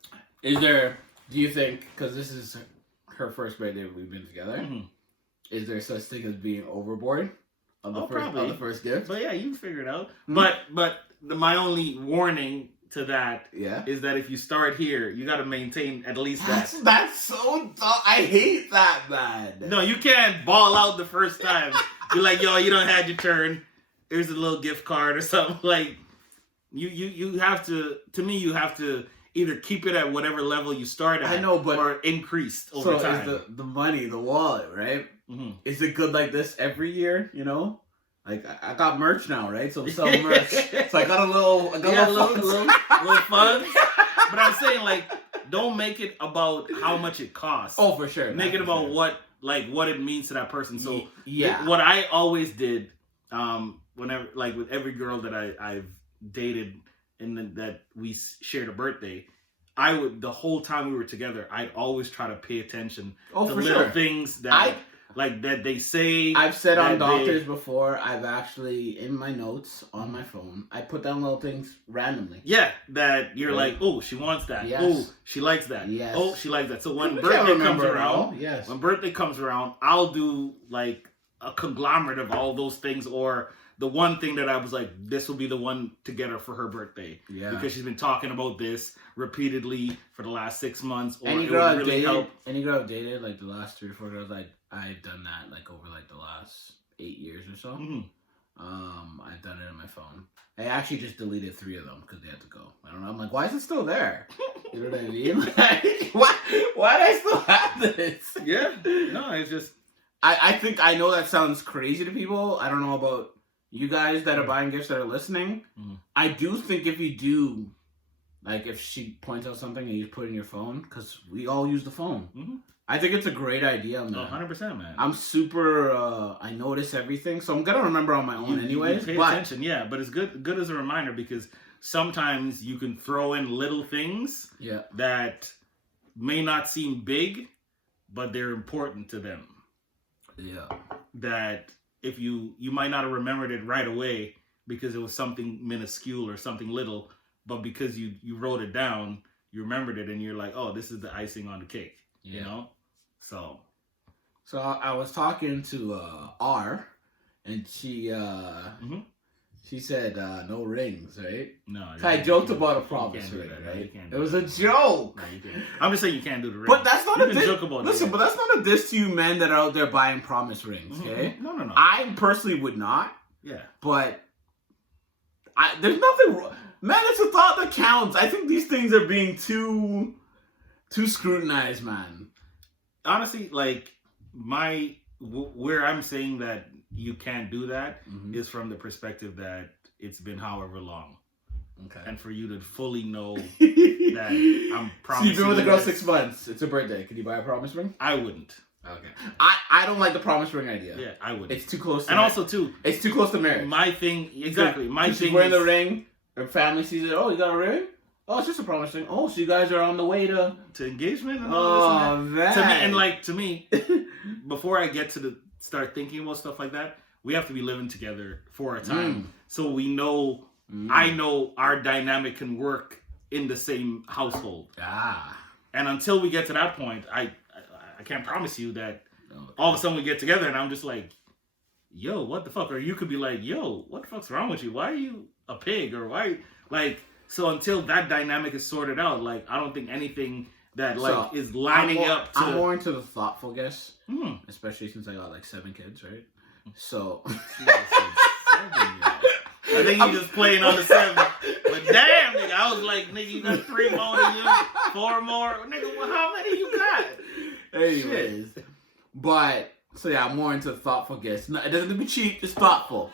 Do you think, because this is her first birthday we've been together, is there such thing as being overboard on the first gift? But yeah, you can figure it out. But my only warning to that is that if you start here, you got to maintain at least that. That's so dumb. I hate that, man. No, you can't ball out the first time. You're like, yo, you don't had your turn. Here's a little gift card or something. Like, you have to. To me, you have to either keep it at whatever level you start at. I know, but or increased over time. So is the money, the wallet, right? Is it good like this every year? You know. Like, I got merch now, right? So I'm selling merch. So I got a little funds. But I'm saying, like, don't make it about how much it costs. Oh, for sure. Make it about what it means to that person. So yeah. What I always did, whenever, like, with every girl that I've dated and that we shared a birthday, the whole time we were together, I'd always try to pay attention to little things that that they say. I've said on Doctors before, I've actually, in my notes on my phone, I put down little things randomly. Yeah, that you're like, oh, she wants that. Yes. Oh, she likes that. Yes. Oh, she likes that. So when birthday comes around, I'll do like a conglomerate of all those things, or the one thing that I was like, this will be the one to get her for her birthday. Yeah. Because she's been talking about this repeatedly for the last 6 months. Or any girl I've dated, like the last 3 or 4 girls, I've done that like over like the last 8 years or so. I've done it on my phone. I actually just deleted 3 of them because they had to go. I don't know. I'm like, why is it still there? You know what I mean? Like, why do I still have this? Yeah. No, it's just. I think I know that sounds crazy to people. I don't know about you guys that are buying gifts that are listening. I do think if you do, like if she points out something and you put it in your phone, because we all use the phone. I think it's a great idea, man. 100%, man. I'm super, I notice everything, so I'm going to remember on my own anyways. You pay attention, yeah, but it's good as a reminder, because sometimes you can throw in little things that may not seem big, but they're important to them. Yeah. That if you might not have remembered it right away because it was something minuscule or something little, but because you wrote it down, you remembered it, and you're like, oh, this is the icing on the cake. Yeah. You know? So I was talking to R, and she she said no rings, right? no. I joked about a you promise can't do ring, that. No, right? you can't do It was that. a joke. No, you can't. I'm just saying you can't do the ring. But that's not you a can diss. joke about Listen, it. but that's not a diss to you men that are out there buying promise rings, okay? No. I personally would not, Yeah. but there's nothing wrong. Man, it's a thought that counts. I think these things are being too scrutinized, man. Honestly, like where I'm saying that you can't do that is from the perspective that it's been however long, Okay. and for you to fully know that I'm So promising. you've been with a you girl this, 6 months. It's her birthday. Can you buy a promise ring? I wouldn't. Okay. I don't like the promise ring idea. Yeah, I wouldn't. It's too close. To And also too, it's too close to marriage. my thing exactly. My She's thing wearing is the ring. Her family sees it. Oh, you got a ring? Oh, it's just a promise ring. Oh, so you guys are on the way to. to engagement and all this and that. Oh, To me, man. and to me, before I get to start thinking about stuff like that, we have to be living together for a time, so we know. I know our dynamic can work in the same household. And until we get to that point, I can't promise you that all of a sudden we get together and I'm just like, yo, what the fuck? Or you could be like, yo, what the fuck's wrong with you? Why are you a pig? Or why, like, so until that dynamic is sorted out, like, I don't think anything that, like, is lining up to... I'm more into the thoughtful guess, especially since I got, like, 7 kids, right? So... I think you just playing on the 7. But damn, nigga, I was like, nigga, you got 3 more than you, 4 more. Nigga, well, how many you got? Anyways. But, so yeah, I'm more into thoughtful guess. No, it doesn't have to be cheap, it's thoughtful.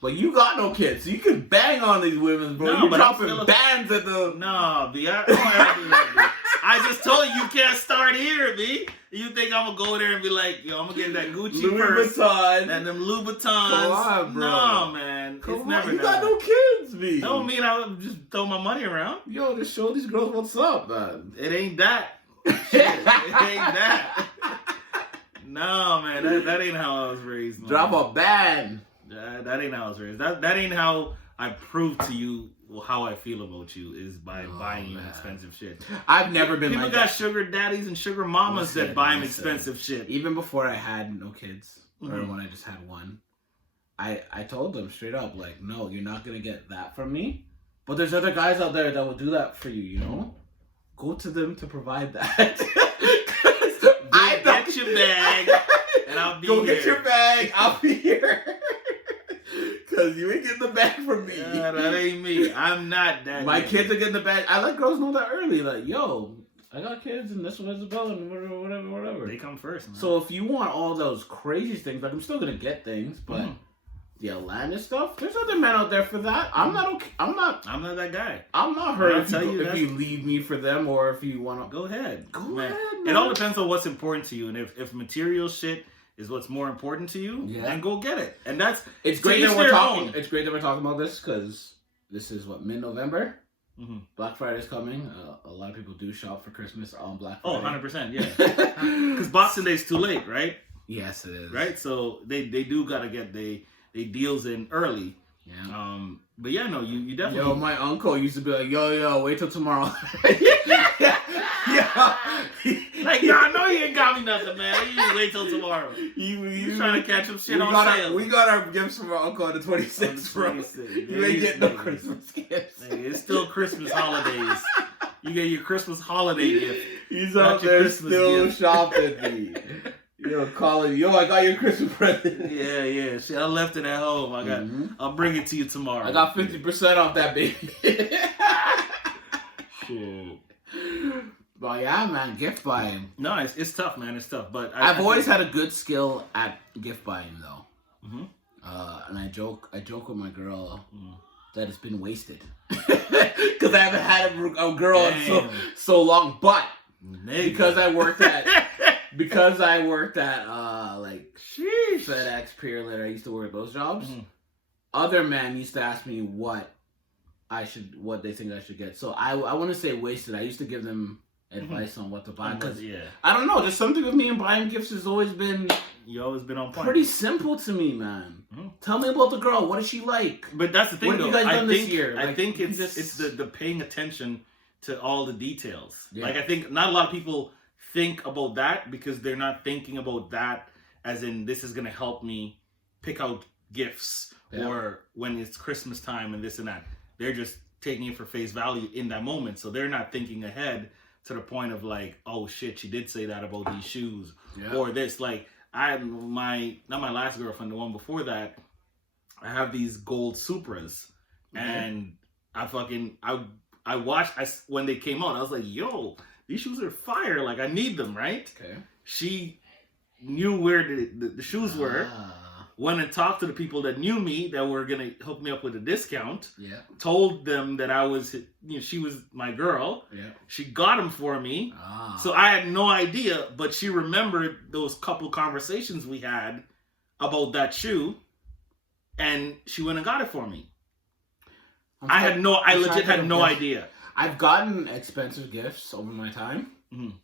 But you got no kids, so you can bang on these women, bro. No, You're but dropping I'm still bands at the... No, B, I don't have to do that, B. I just told you can't start here, B. You think I'm gonna go there and be like, yo, I'm gonna get that Gucci Louis purse Vuitton. and them Louboutins. Come on, bro. No, man. Come It's on, never you got that. no kids, B. Don't mean I'll just throw my money around. Yo, just show these girls what's up, man. It ain't that. Shit, it ain't that. No, man, that ain't how I was raised. Man. Drop a band. That ain't how I was raised. That ain't how I prove to you how I feel about you is by buying you expensive shit. I've never been People like got that. sugar daddies and sugar mamas that buy them expensive shit. Even before I had no kids, or when I just had one, I told them straight up, like, no, you're not gonna get that from me. But there's other guys out there that will do that for you, you know? Go to them to provide that. I Get your bag, and I'll be Go here. get your bag, I'll be here. Because you ain't getting the bag from me. Yeah, that ain't me. I'm not that. My guy. kids are getting the bag. I let girls know that early. Like, yo, I got kids and this one is Isabella and whatever. They come first, man. So if you want all those crazy things, like I'm still gonna get things, but the outlandish stuff, there's other men out there for that. I'm not okay. I'm not that guy. I'm not hurt I'll if tell you if you leave me for them or if you want to. Go ahead. Go man. ahead, It man. all depends on what's important to you, and if material shit is what's more important to you, then go get it. And that's It's to great each that we're their talking. own. It's great that we're talking about this because this is what mid-November. Black Friday's coming. A lot of people do shop for Christmas on Black Oh, Friday. 100%, yeah. Because Boxing Day's too late, right? Yes, it is. Right? So they do gotta get they deals in early. Yeah. But yeah, no, you definitely. Yo, my uncle used to be like, yo, wait till tomorrow. Like, yo, I know you ain't got me nothing, man. You just wait till tomorrow. You trying to catch some shit on sale. We got our gifts from our uncle on the 26th, bro. You ain't getting no Christmas gifts. Nigga, it's still Christmas holidays. You get your Christmas holiday gift. He's Not out your there Christmas still gift. shopping me. Yo, calling, yo, I got your Christmas present. Yeah. Shit, I left it at home. I'll bring it to you tomorrow. I got 50% off that baby. Shit. But yeah, man, gift buying. No, it's tough, man. It's tough. But I've always had a good skill at gift buying, though. Mhm. And I joke with my girl that it's been wasted because I haven't had a girl in so long. But because I worked at like FedEx, Peerlet, I used to work those jobs. Other men used to ask me what they think I should get. So I want to say wasted. I used to give them advice on what to buy. Because Yeah, I don't know, there's something with me and buying gifts has always been you always been on point. pretty simple to me, man. Tell me about the girl. What is she like? But that's the thing, What have though. you guys done I this think, year? I Like, think you it's just- it's the paying attention to all the details. Yeah. Like I think not a lot of people think about that because they're not thinking about that as in this is gonna help me pick out gifts or when it's Christmas time and this and that. They're just taking it for face value in that moment. So they're not thinking ahead to the point of like, oh shit, she did say that about these shoes or this. Like not my last girlfriend, the one before that, I have these gold Supras and I watched when they came out. I was like, yo, these shoes are fire. Like I need them, right? Okay. She knew where the shoes were. Went and talked to the people that knew me that were gonna hook me up with a discount. Yeah. Told them that I was, she was my girl. Yeah. She got them for me. So I had no idea, but she remembered those couple conversations we had about that shoe, and she went and got it for me. I legit had no idea. I've gotten expensive gifts over my time, Mhm.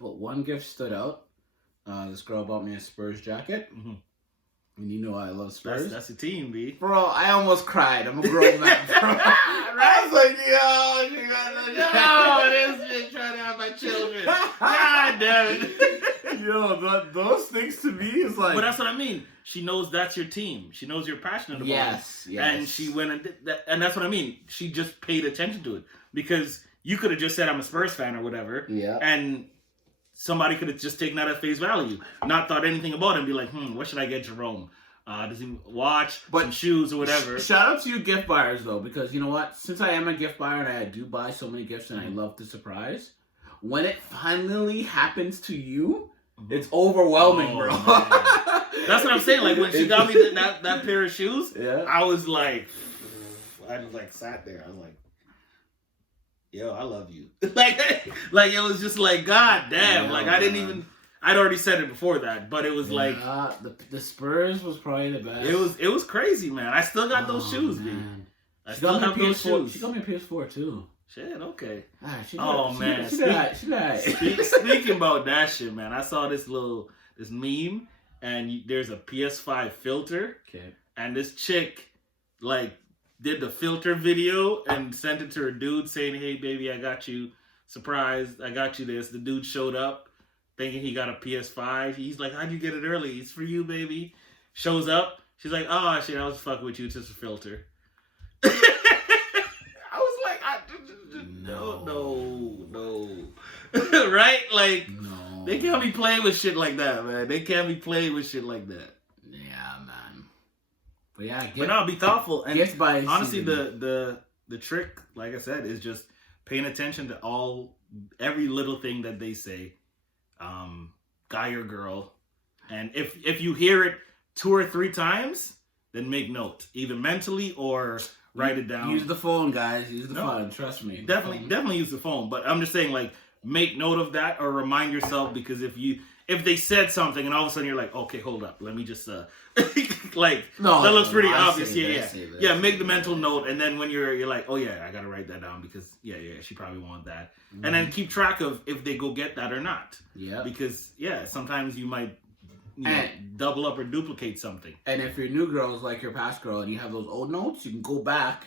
but one gift stood out. This girl bought me a Spurs jacket, Mhm. and you know I love Spurs. That's a team, B. Bro, I almost cried. I'm a grown man, bro. I was like, yo, she got No, this bitch trying to have my children. God damn it. Yo, those things to me is like... But that's what I mean. She knows that's your team. She knows you're passionate about it. Yes. And she went and did that. And that's what I mean. She just paid attention to it. Because you could have just said I'm a Spurs fan or whatever. Yeah. And somebody could have just taken that at face value. Not thought anything about it and be like, what should I get Jerome? Does he watch? Some shoes or whatever. Shout out to you gift buyers, though. Because you know what? Since I am a gift buyer and I do buy so many gifts and I love the surprise, when it finally happens to you, it's overwhelming, bro. That's what I'm saying. Like when she got me that pair of shoes, I was like, sat there. I was like, yo, I love you. like it was just like, God damn. Like I didn't even. I'd already said it before that, but it was like the Spurs was probably the best. It was crazy, man. I still got those shoes, man. I still have those shoes. She got me a PS4 too. Shit, okay. Man, Speaking about that shit, man, I saw this meme, and there's a PS5 filter, and this chick like did the filter video and sent it to her dude saying, "Hey, baby, I got you surprise. I got you this." The dude showed up thinking he got a PS5. He's like, "How'd you get it early? It's for you, baby." Shows up. She's like, "Oh shit, I was fucking with you. It's just a filter." I was like, no. Right? Like, no. They can't be playing with shit like that, man. They can't be playing with shit like that. Yeah, man. But yeah, but no, be thoughtful. And gift buying honestly, season. the trick, like I said, is just paying attention to every little thing that they say, guy or girl. And if you hear it 2 or 3 times, then make note, either mentally or write it down. Use the phone, guys. Use the phone. Trust me. Definitely use the phone. But I'm just saying, like, make note of that or remind yourself, because if they said something and all of a sudden you're like, okay, hold up, let me just that looks pretty obvious. Yeah. Make the mental note, and then when you're like, oh yeah, I gotta write that down because she probably want that, and then keep track of if they go get that or not. Yeah. Because sometimes you might. Double up or duplicate something. And if your new girl is like your past girl and you have those old notes, you can go back.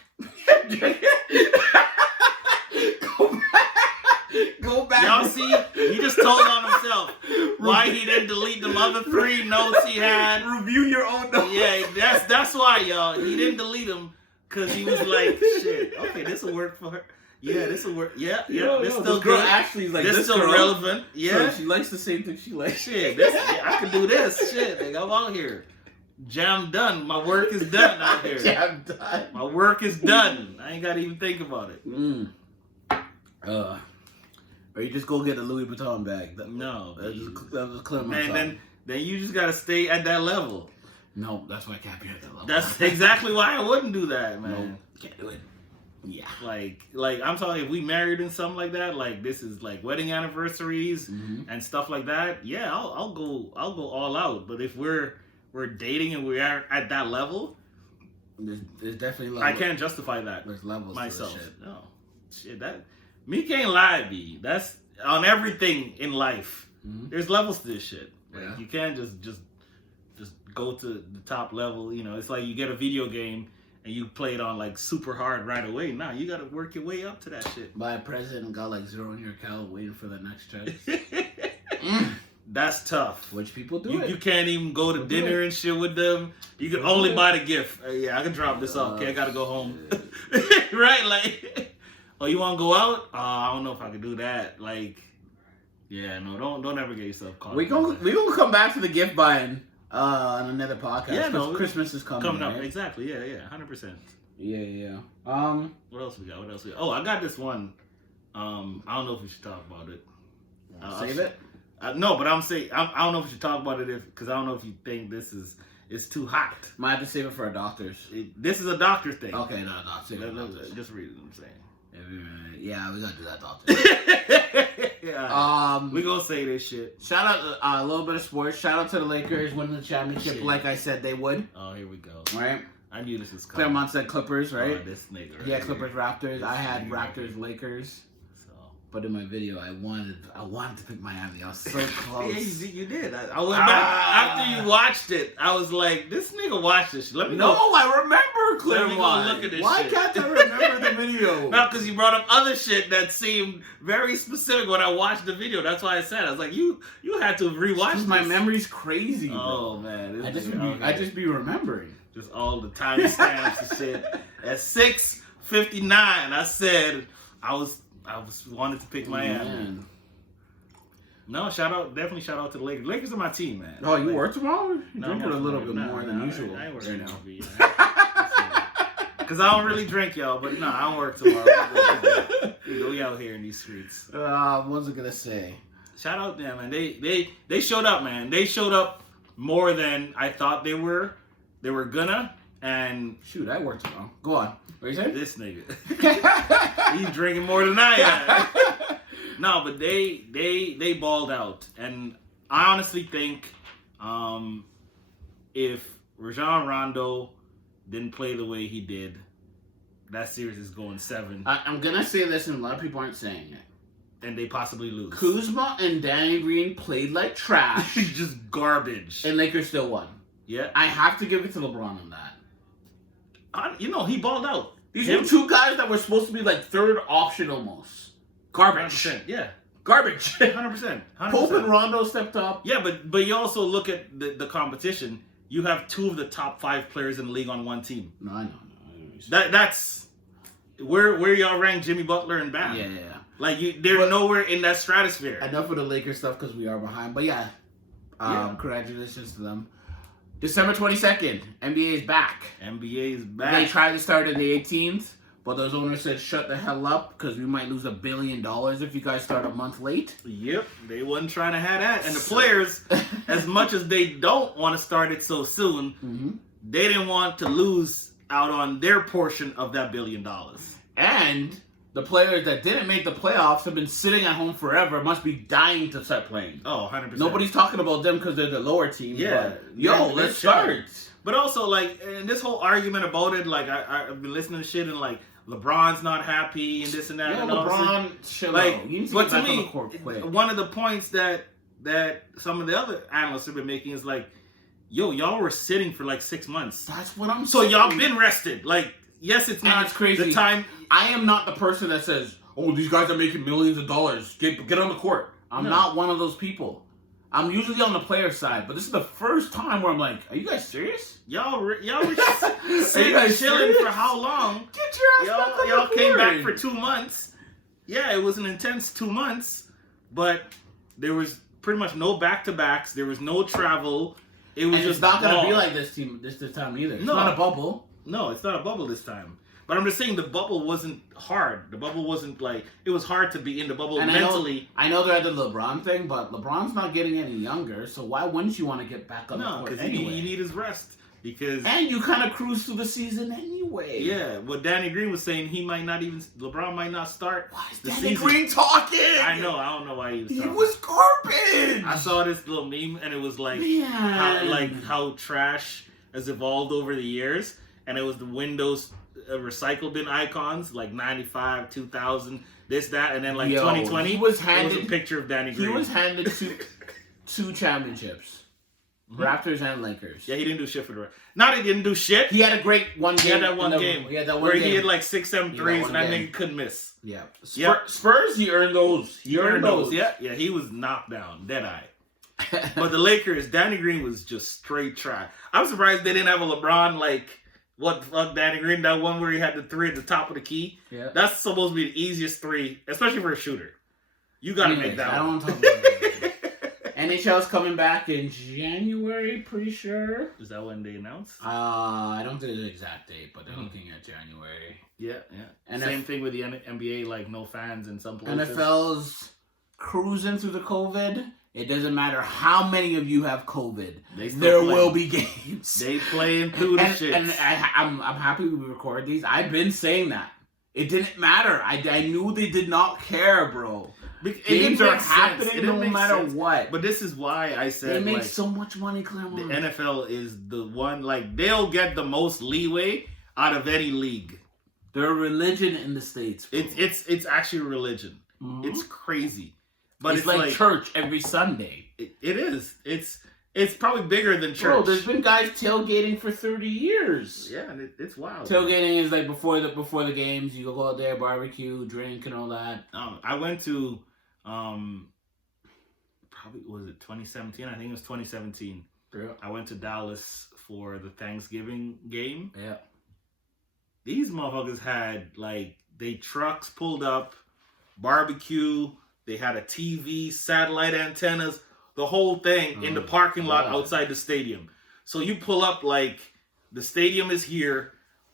Go back. Y'all see, he just told on himself why he didn't delete the other 3 notes he had. Review your own notes. Yeah, that's why, y'all. He didn't delete them because he was like, shit, okay, this will work for her. Yeah, this will work. Yeah, this still girl good. Actually, like this still relevant. Yeah, so she likes the same thing she likes. Shit, I can do this. Shit, like, I'm out here. Jam done. My work is done out here. Jam done. My work is done. I ain't gotta even think about it. Or you just go get a Louis Vuitton bag. No, that was clear. Man, then you just gotta stay at that level. No, that's why I can't be at that level. That's exactly why I wouldn't do that, man. No, can't do it. Yeah. Like I'm talking, if we married and something like that, like this is like wedding anniversaries and stuff like that. Yeah, I'll go all out. But if we're dating and we are at that level, there's definitely I can't justify that. There's levels myself. To shit. No, shit, that me can't lie, B. That's on everything in life. Mhm. There's levels to this shit. Like, Yeah. you can't just go to the top level. You know, it's like you get a video game and you play it on like super hard right away. Nah, you gotta work your way up to that shit. Buy a present and got like 0 in your account waiting for the next check. That's tough. Which people do You, it. you can't even go to People do dinner and shit with them. You can only buy the gift. Yeah, I can drop this off. Okay, I gotta go home. Right? Like, oh, you want to go out? I don't know if I can do that. Like, yeah, no, don't ever get yourself caught. We gonna come back to the gift buying on another podcast. Yeah, no, Christmas is coming up. right? Exactly. Yeah, 100%. Yeah. What else we got? Oh, I got this one. I don't know if we should talk about it. Save it. No, but I'm saying I don't know if we should talk about it because I don't know if you think it's too hot. Might have to save it for our doctors. This is a doctor thing. Okay, no, save it. Just read what I'm saying. Yeah, we gotta do that, doctor. Yeah. We gonna say this shit. Shout out a little bit of sports. Shout out to the Lakers winning the championship, like I said they would. Oh, here we go. Right. I knew this was coming. Claremont said Clippers, right? Oh, this nigga. Right Yeah, here. Clippers, Raptors. I had This nigga. Raptors, Lakers. So. But in my video, I wanted to pick Miami. I was so Yeah, close. you did. I went back after you watched it. I was like, this nigga watched this shit. Let me No, go. I remember Claremont. Let me go look at this Why shit. can't I remember the video? No, because you brought up other shit that seemed very specific when I watched the video. That's why I said I was like, you had to rewatch this. My memory's crazy. Bro. Oh man, I just be remembering. Just all the timestamps and shit. At 6:59, I said I was wanted to pick Miami. Man. No, definitely shout out to the Lakers. Lakers are my team, man. Oh, you Like, work tomorrow? You're no, drinking a little bit no, more no, than usual. I ain't right working now. Because I don't really drink, y'all. But no, I don't work tomorrow. We out here in these streets. What was I gonna say? Shout out them, man. They showed up, man. They showed up more than I thought they were. They were gonna. And Shoot, I work tomorrow. Go on. What you saying? this nigga, he's drinking more than I am. No, but they balled out, and I honestly think if Rajon Rondo didn't play the way he did, that series is going 7, I'm gonna say this, and a lot of people aren't saying it. and they possibly lose. Kuzma and Danny Green played like trash, Just garbage. and Lakers still won. Yeah, I have to give it to LeBron on that. he balled out. These were two guys that were supposed to be like third option almost. Garbage. 100%. Yeah, Garbage. 100%. Pope and Rondo stepped up. Yeah, but you also look at the competition. You have 2 of the top 5 players in the league on one team. No, I know. That's where y'all rank Jimmy Butler and Bam. Yeah. Like they're nowhere in that stratosphere. Enough of the Lakers stuff because we are behind. But yeah, Yeah. congratulations to them. December 22nd, NBA is back. NBA is They back. tried to start in the 18th, but those owners said shut the hell up because we might lose $1 billion if you guys start a month late. Yep, they wasn't trying to have that. And the players, as much as they don't want to start it so soon, they didn't want to lose out on their portion of that $1 billion. And the players that didn't make the playoffs have been sitting at home forever, must be dying to start playing. Oh, 100%. Nobody's talking about them because they're the lower team. Yeah. But, Yeah, yo, they're let's chilling. start. But also, like, and this whole argument about it, like, I've been listening to shit and, like, LeBron's not happy and this and that. Yo, and all this. LeBron, chill Like, out. You need to but get to back on me, the court quick. one of the points that some of the other analysts have been making is like, yo, y'all were sitting for like 6 months. That's what I'm So saying. y'all been rested. Like, yes, it's And not it's crazy. the time. I am not the person that says, "Oh, these guys are making millions of dollars. Get on the court." I'm No. not one of those people. I'm usually on the player side, but this is the first time where I'm like, "Are you guys serious? Y'all were Are sitting you guys chilling serious? for how long? Get your ass back on Y'all the came court." back for 2 months. Yeah, it was an intense 2 months, but there was pretty much no back-to-backs. There was no travel. It was And just it's not gonna ball. be like this time either. It's No. not a bubble. No, it's not a bubble this time. But I'm just saying the bubble wasn't hard. The bubble wasn't like it was hard to be in the bubble And mentally. I know they're at the LeBron thing, but LeBron's not getting any younger, so why wouldn't you want to get back on the No, court because anyway? you need his rest. Because And you kind of cruise through the season anyway. yeah, what Danny Green was saying, LeBron might not start Why is the Danny season. Green talking? I know, I don't know why he was He talking. was garbage. I saw this little meme and it was like Man. how trash has evolved over the years, and it was the Windows recycle bin icons like 95, 2000, this, that, and then like Yo, 2020. he was it handed a picture of Danny Green. He was handed two championships, Raptors and Lakers. Yeah, he didn't do shit for the. Not he didn't do shit. He had a great one game. He had that one game. He had that one where game. he had like 6, 7 threes, and that game. nigga couldn't miss. Yeah. Yep. Spurs, he earned those. He earned those. Yeah, he was knocked down, dead eye. But the Lakers, Danny Green was just straight trash. I'm surprised they didn't have a LeBron like what the fuck Danny Green, that one where he had the three at the top of the key. Yeah. That's supposed to be the easiest three, especially for a shooter. You gotta make that I one. don't talk about that. NHL's coming back in January, pretty sure. Is that when they announced? I don't think the exact date, but they're looking at January. Yeah. And Same thing with the NBA, like no fans in some places. NFL's cruising through the COVID. It doesn't matter how many of you have COVID. There will be games. They playing through the shit. And I'm happy we record these. I've been saying that. It didn't matter. I knew they did not care, bro. Games are happening no matter what. But this is why I said they make so much money, Claremont. The NFL is the one, like, they'll get the most leeway out of any league. They're a religion in the States. Bro. It's actually a religion. Mm-hmm. It's crazy. But it's like church every Sunday. It is. It's probably bigger than church. Bro, there's been guys tailgating for 30 years. Yeah, and it's wild. Tailgating is like before the games. You go out there, barbecue, drink, and all that. I went to probably was it 2017? I think it was 2017. Yeah. I went to Dallas for the Thanksgiving game. Yeah. These motherfuckers had like trucks pulled up, barbecue. They had a TV, satellite antennas, the whole thing in the parking lot outside the stadium. So you pull up, like, the stadium is here.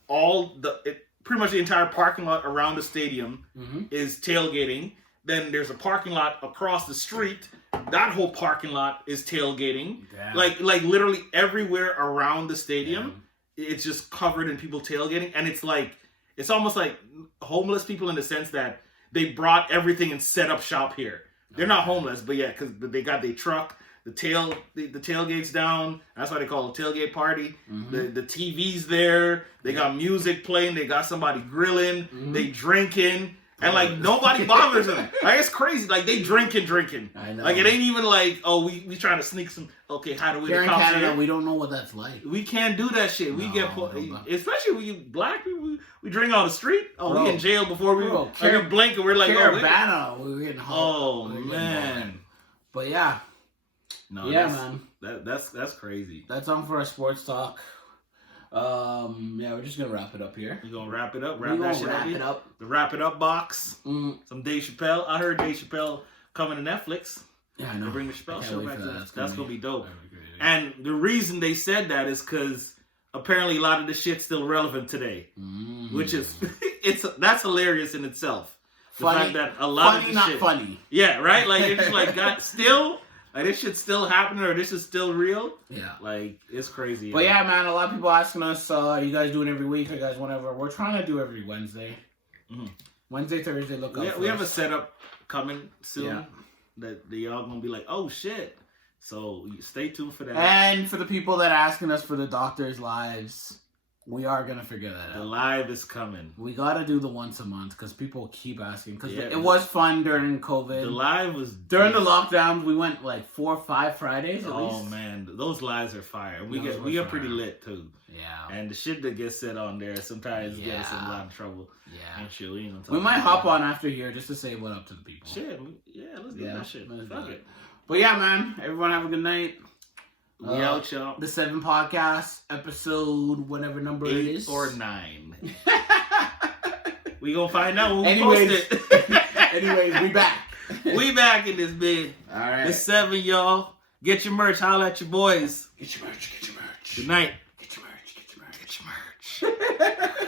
Pretty much the entire parking lot around the stadium is tailgating. Then there's a parking lot across the street. That whole parking lot is tailgating. Damn. Like literally everywhere around the stadium, it's just covered in people tailgating. And it's almost like homeless people in the sense that they brought everything and set up shop here. They're not homeless, but yeah, because they got their truck, the tailgate's down. That's why they call it a tailgate party. The TV's there. They got music playing. They got somebody grilling. They drinking. And like nobody bothers them. Like it's crazy. Like they drinking. I know. Like it ain't even like, oh, we trying to sneak some. Okay, how do we? Here in Canada, we don't know what that's like. We can't do that shit. We get especially when you black people. We drink on the street. Oh, bro, we in jail before we go. Like a blink and we're like, Caravana. We were getting home. Oh man. But yeah. No. Yeah, man. That's crazy. That's on for our sports talk. Yeah, we're just gonna wrap it up here. We're gonna wrap it up. Wrap it up. The wrap it up box. Some Dave Chappelle. I heard Dave Chappelle coming to Netflix. Yeah, I know. They bring the Chappelle show back. That's gonna be dope. Great. And the reason they said that is because apparently a lot of the shit's still relevant today, which is that's hilarious in itself. The fact that a lot of the not shit, funny. Yeah, right. Like it's just like God still. Like, this shit's still happening, or this is still real? Yeah. Like, it's crazy. But yeah, man, a lot of people asking us, you guys doing every week, you guys whatever. We're trying to do every Wednesday. Wednesday, Thursday, look up. We have a setup coming soon that y'all gonna be like, oh shit. So stay tuned for that. And for the people that are asking us for the doctor's lives, we are gonna figure that out. The live is coming. We gotta do the once a month because people keep asking. Because it was fun during COVID. The live was during the lockdown. We went like 4 or 5 Fridays. At least. Oh man, those lives are fire. We get pretty lit too. Yeah. And the shit that gets said on there sometimes gets us in a lot of trouble. Yeah. And shit, we might hop on after here just to say what up to the people. Shit, let's do that shit. Fuck it. But yeah, man. Everyone have a good night. We out, y'all. The 7 podcast episode, whatever number 8 it is, or 9. We gonna find out when we post it. Anyways, we back. We back in this bed. All right. It's 7, y'all. Get your merch. Holla at your boys. Get your merch. Good night. Get your merch.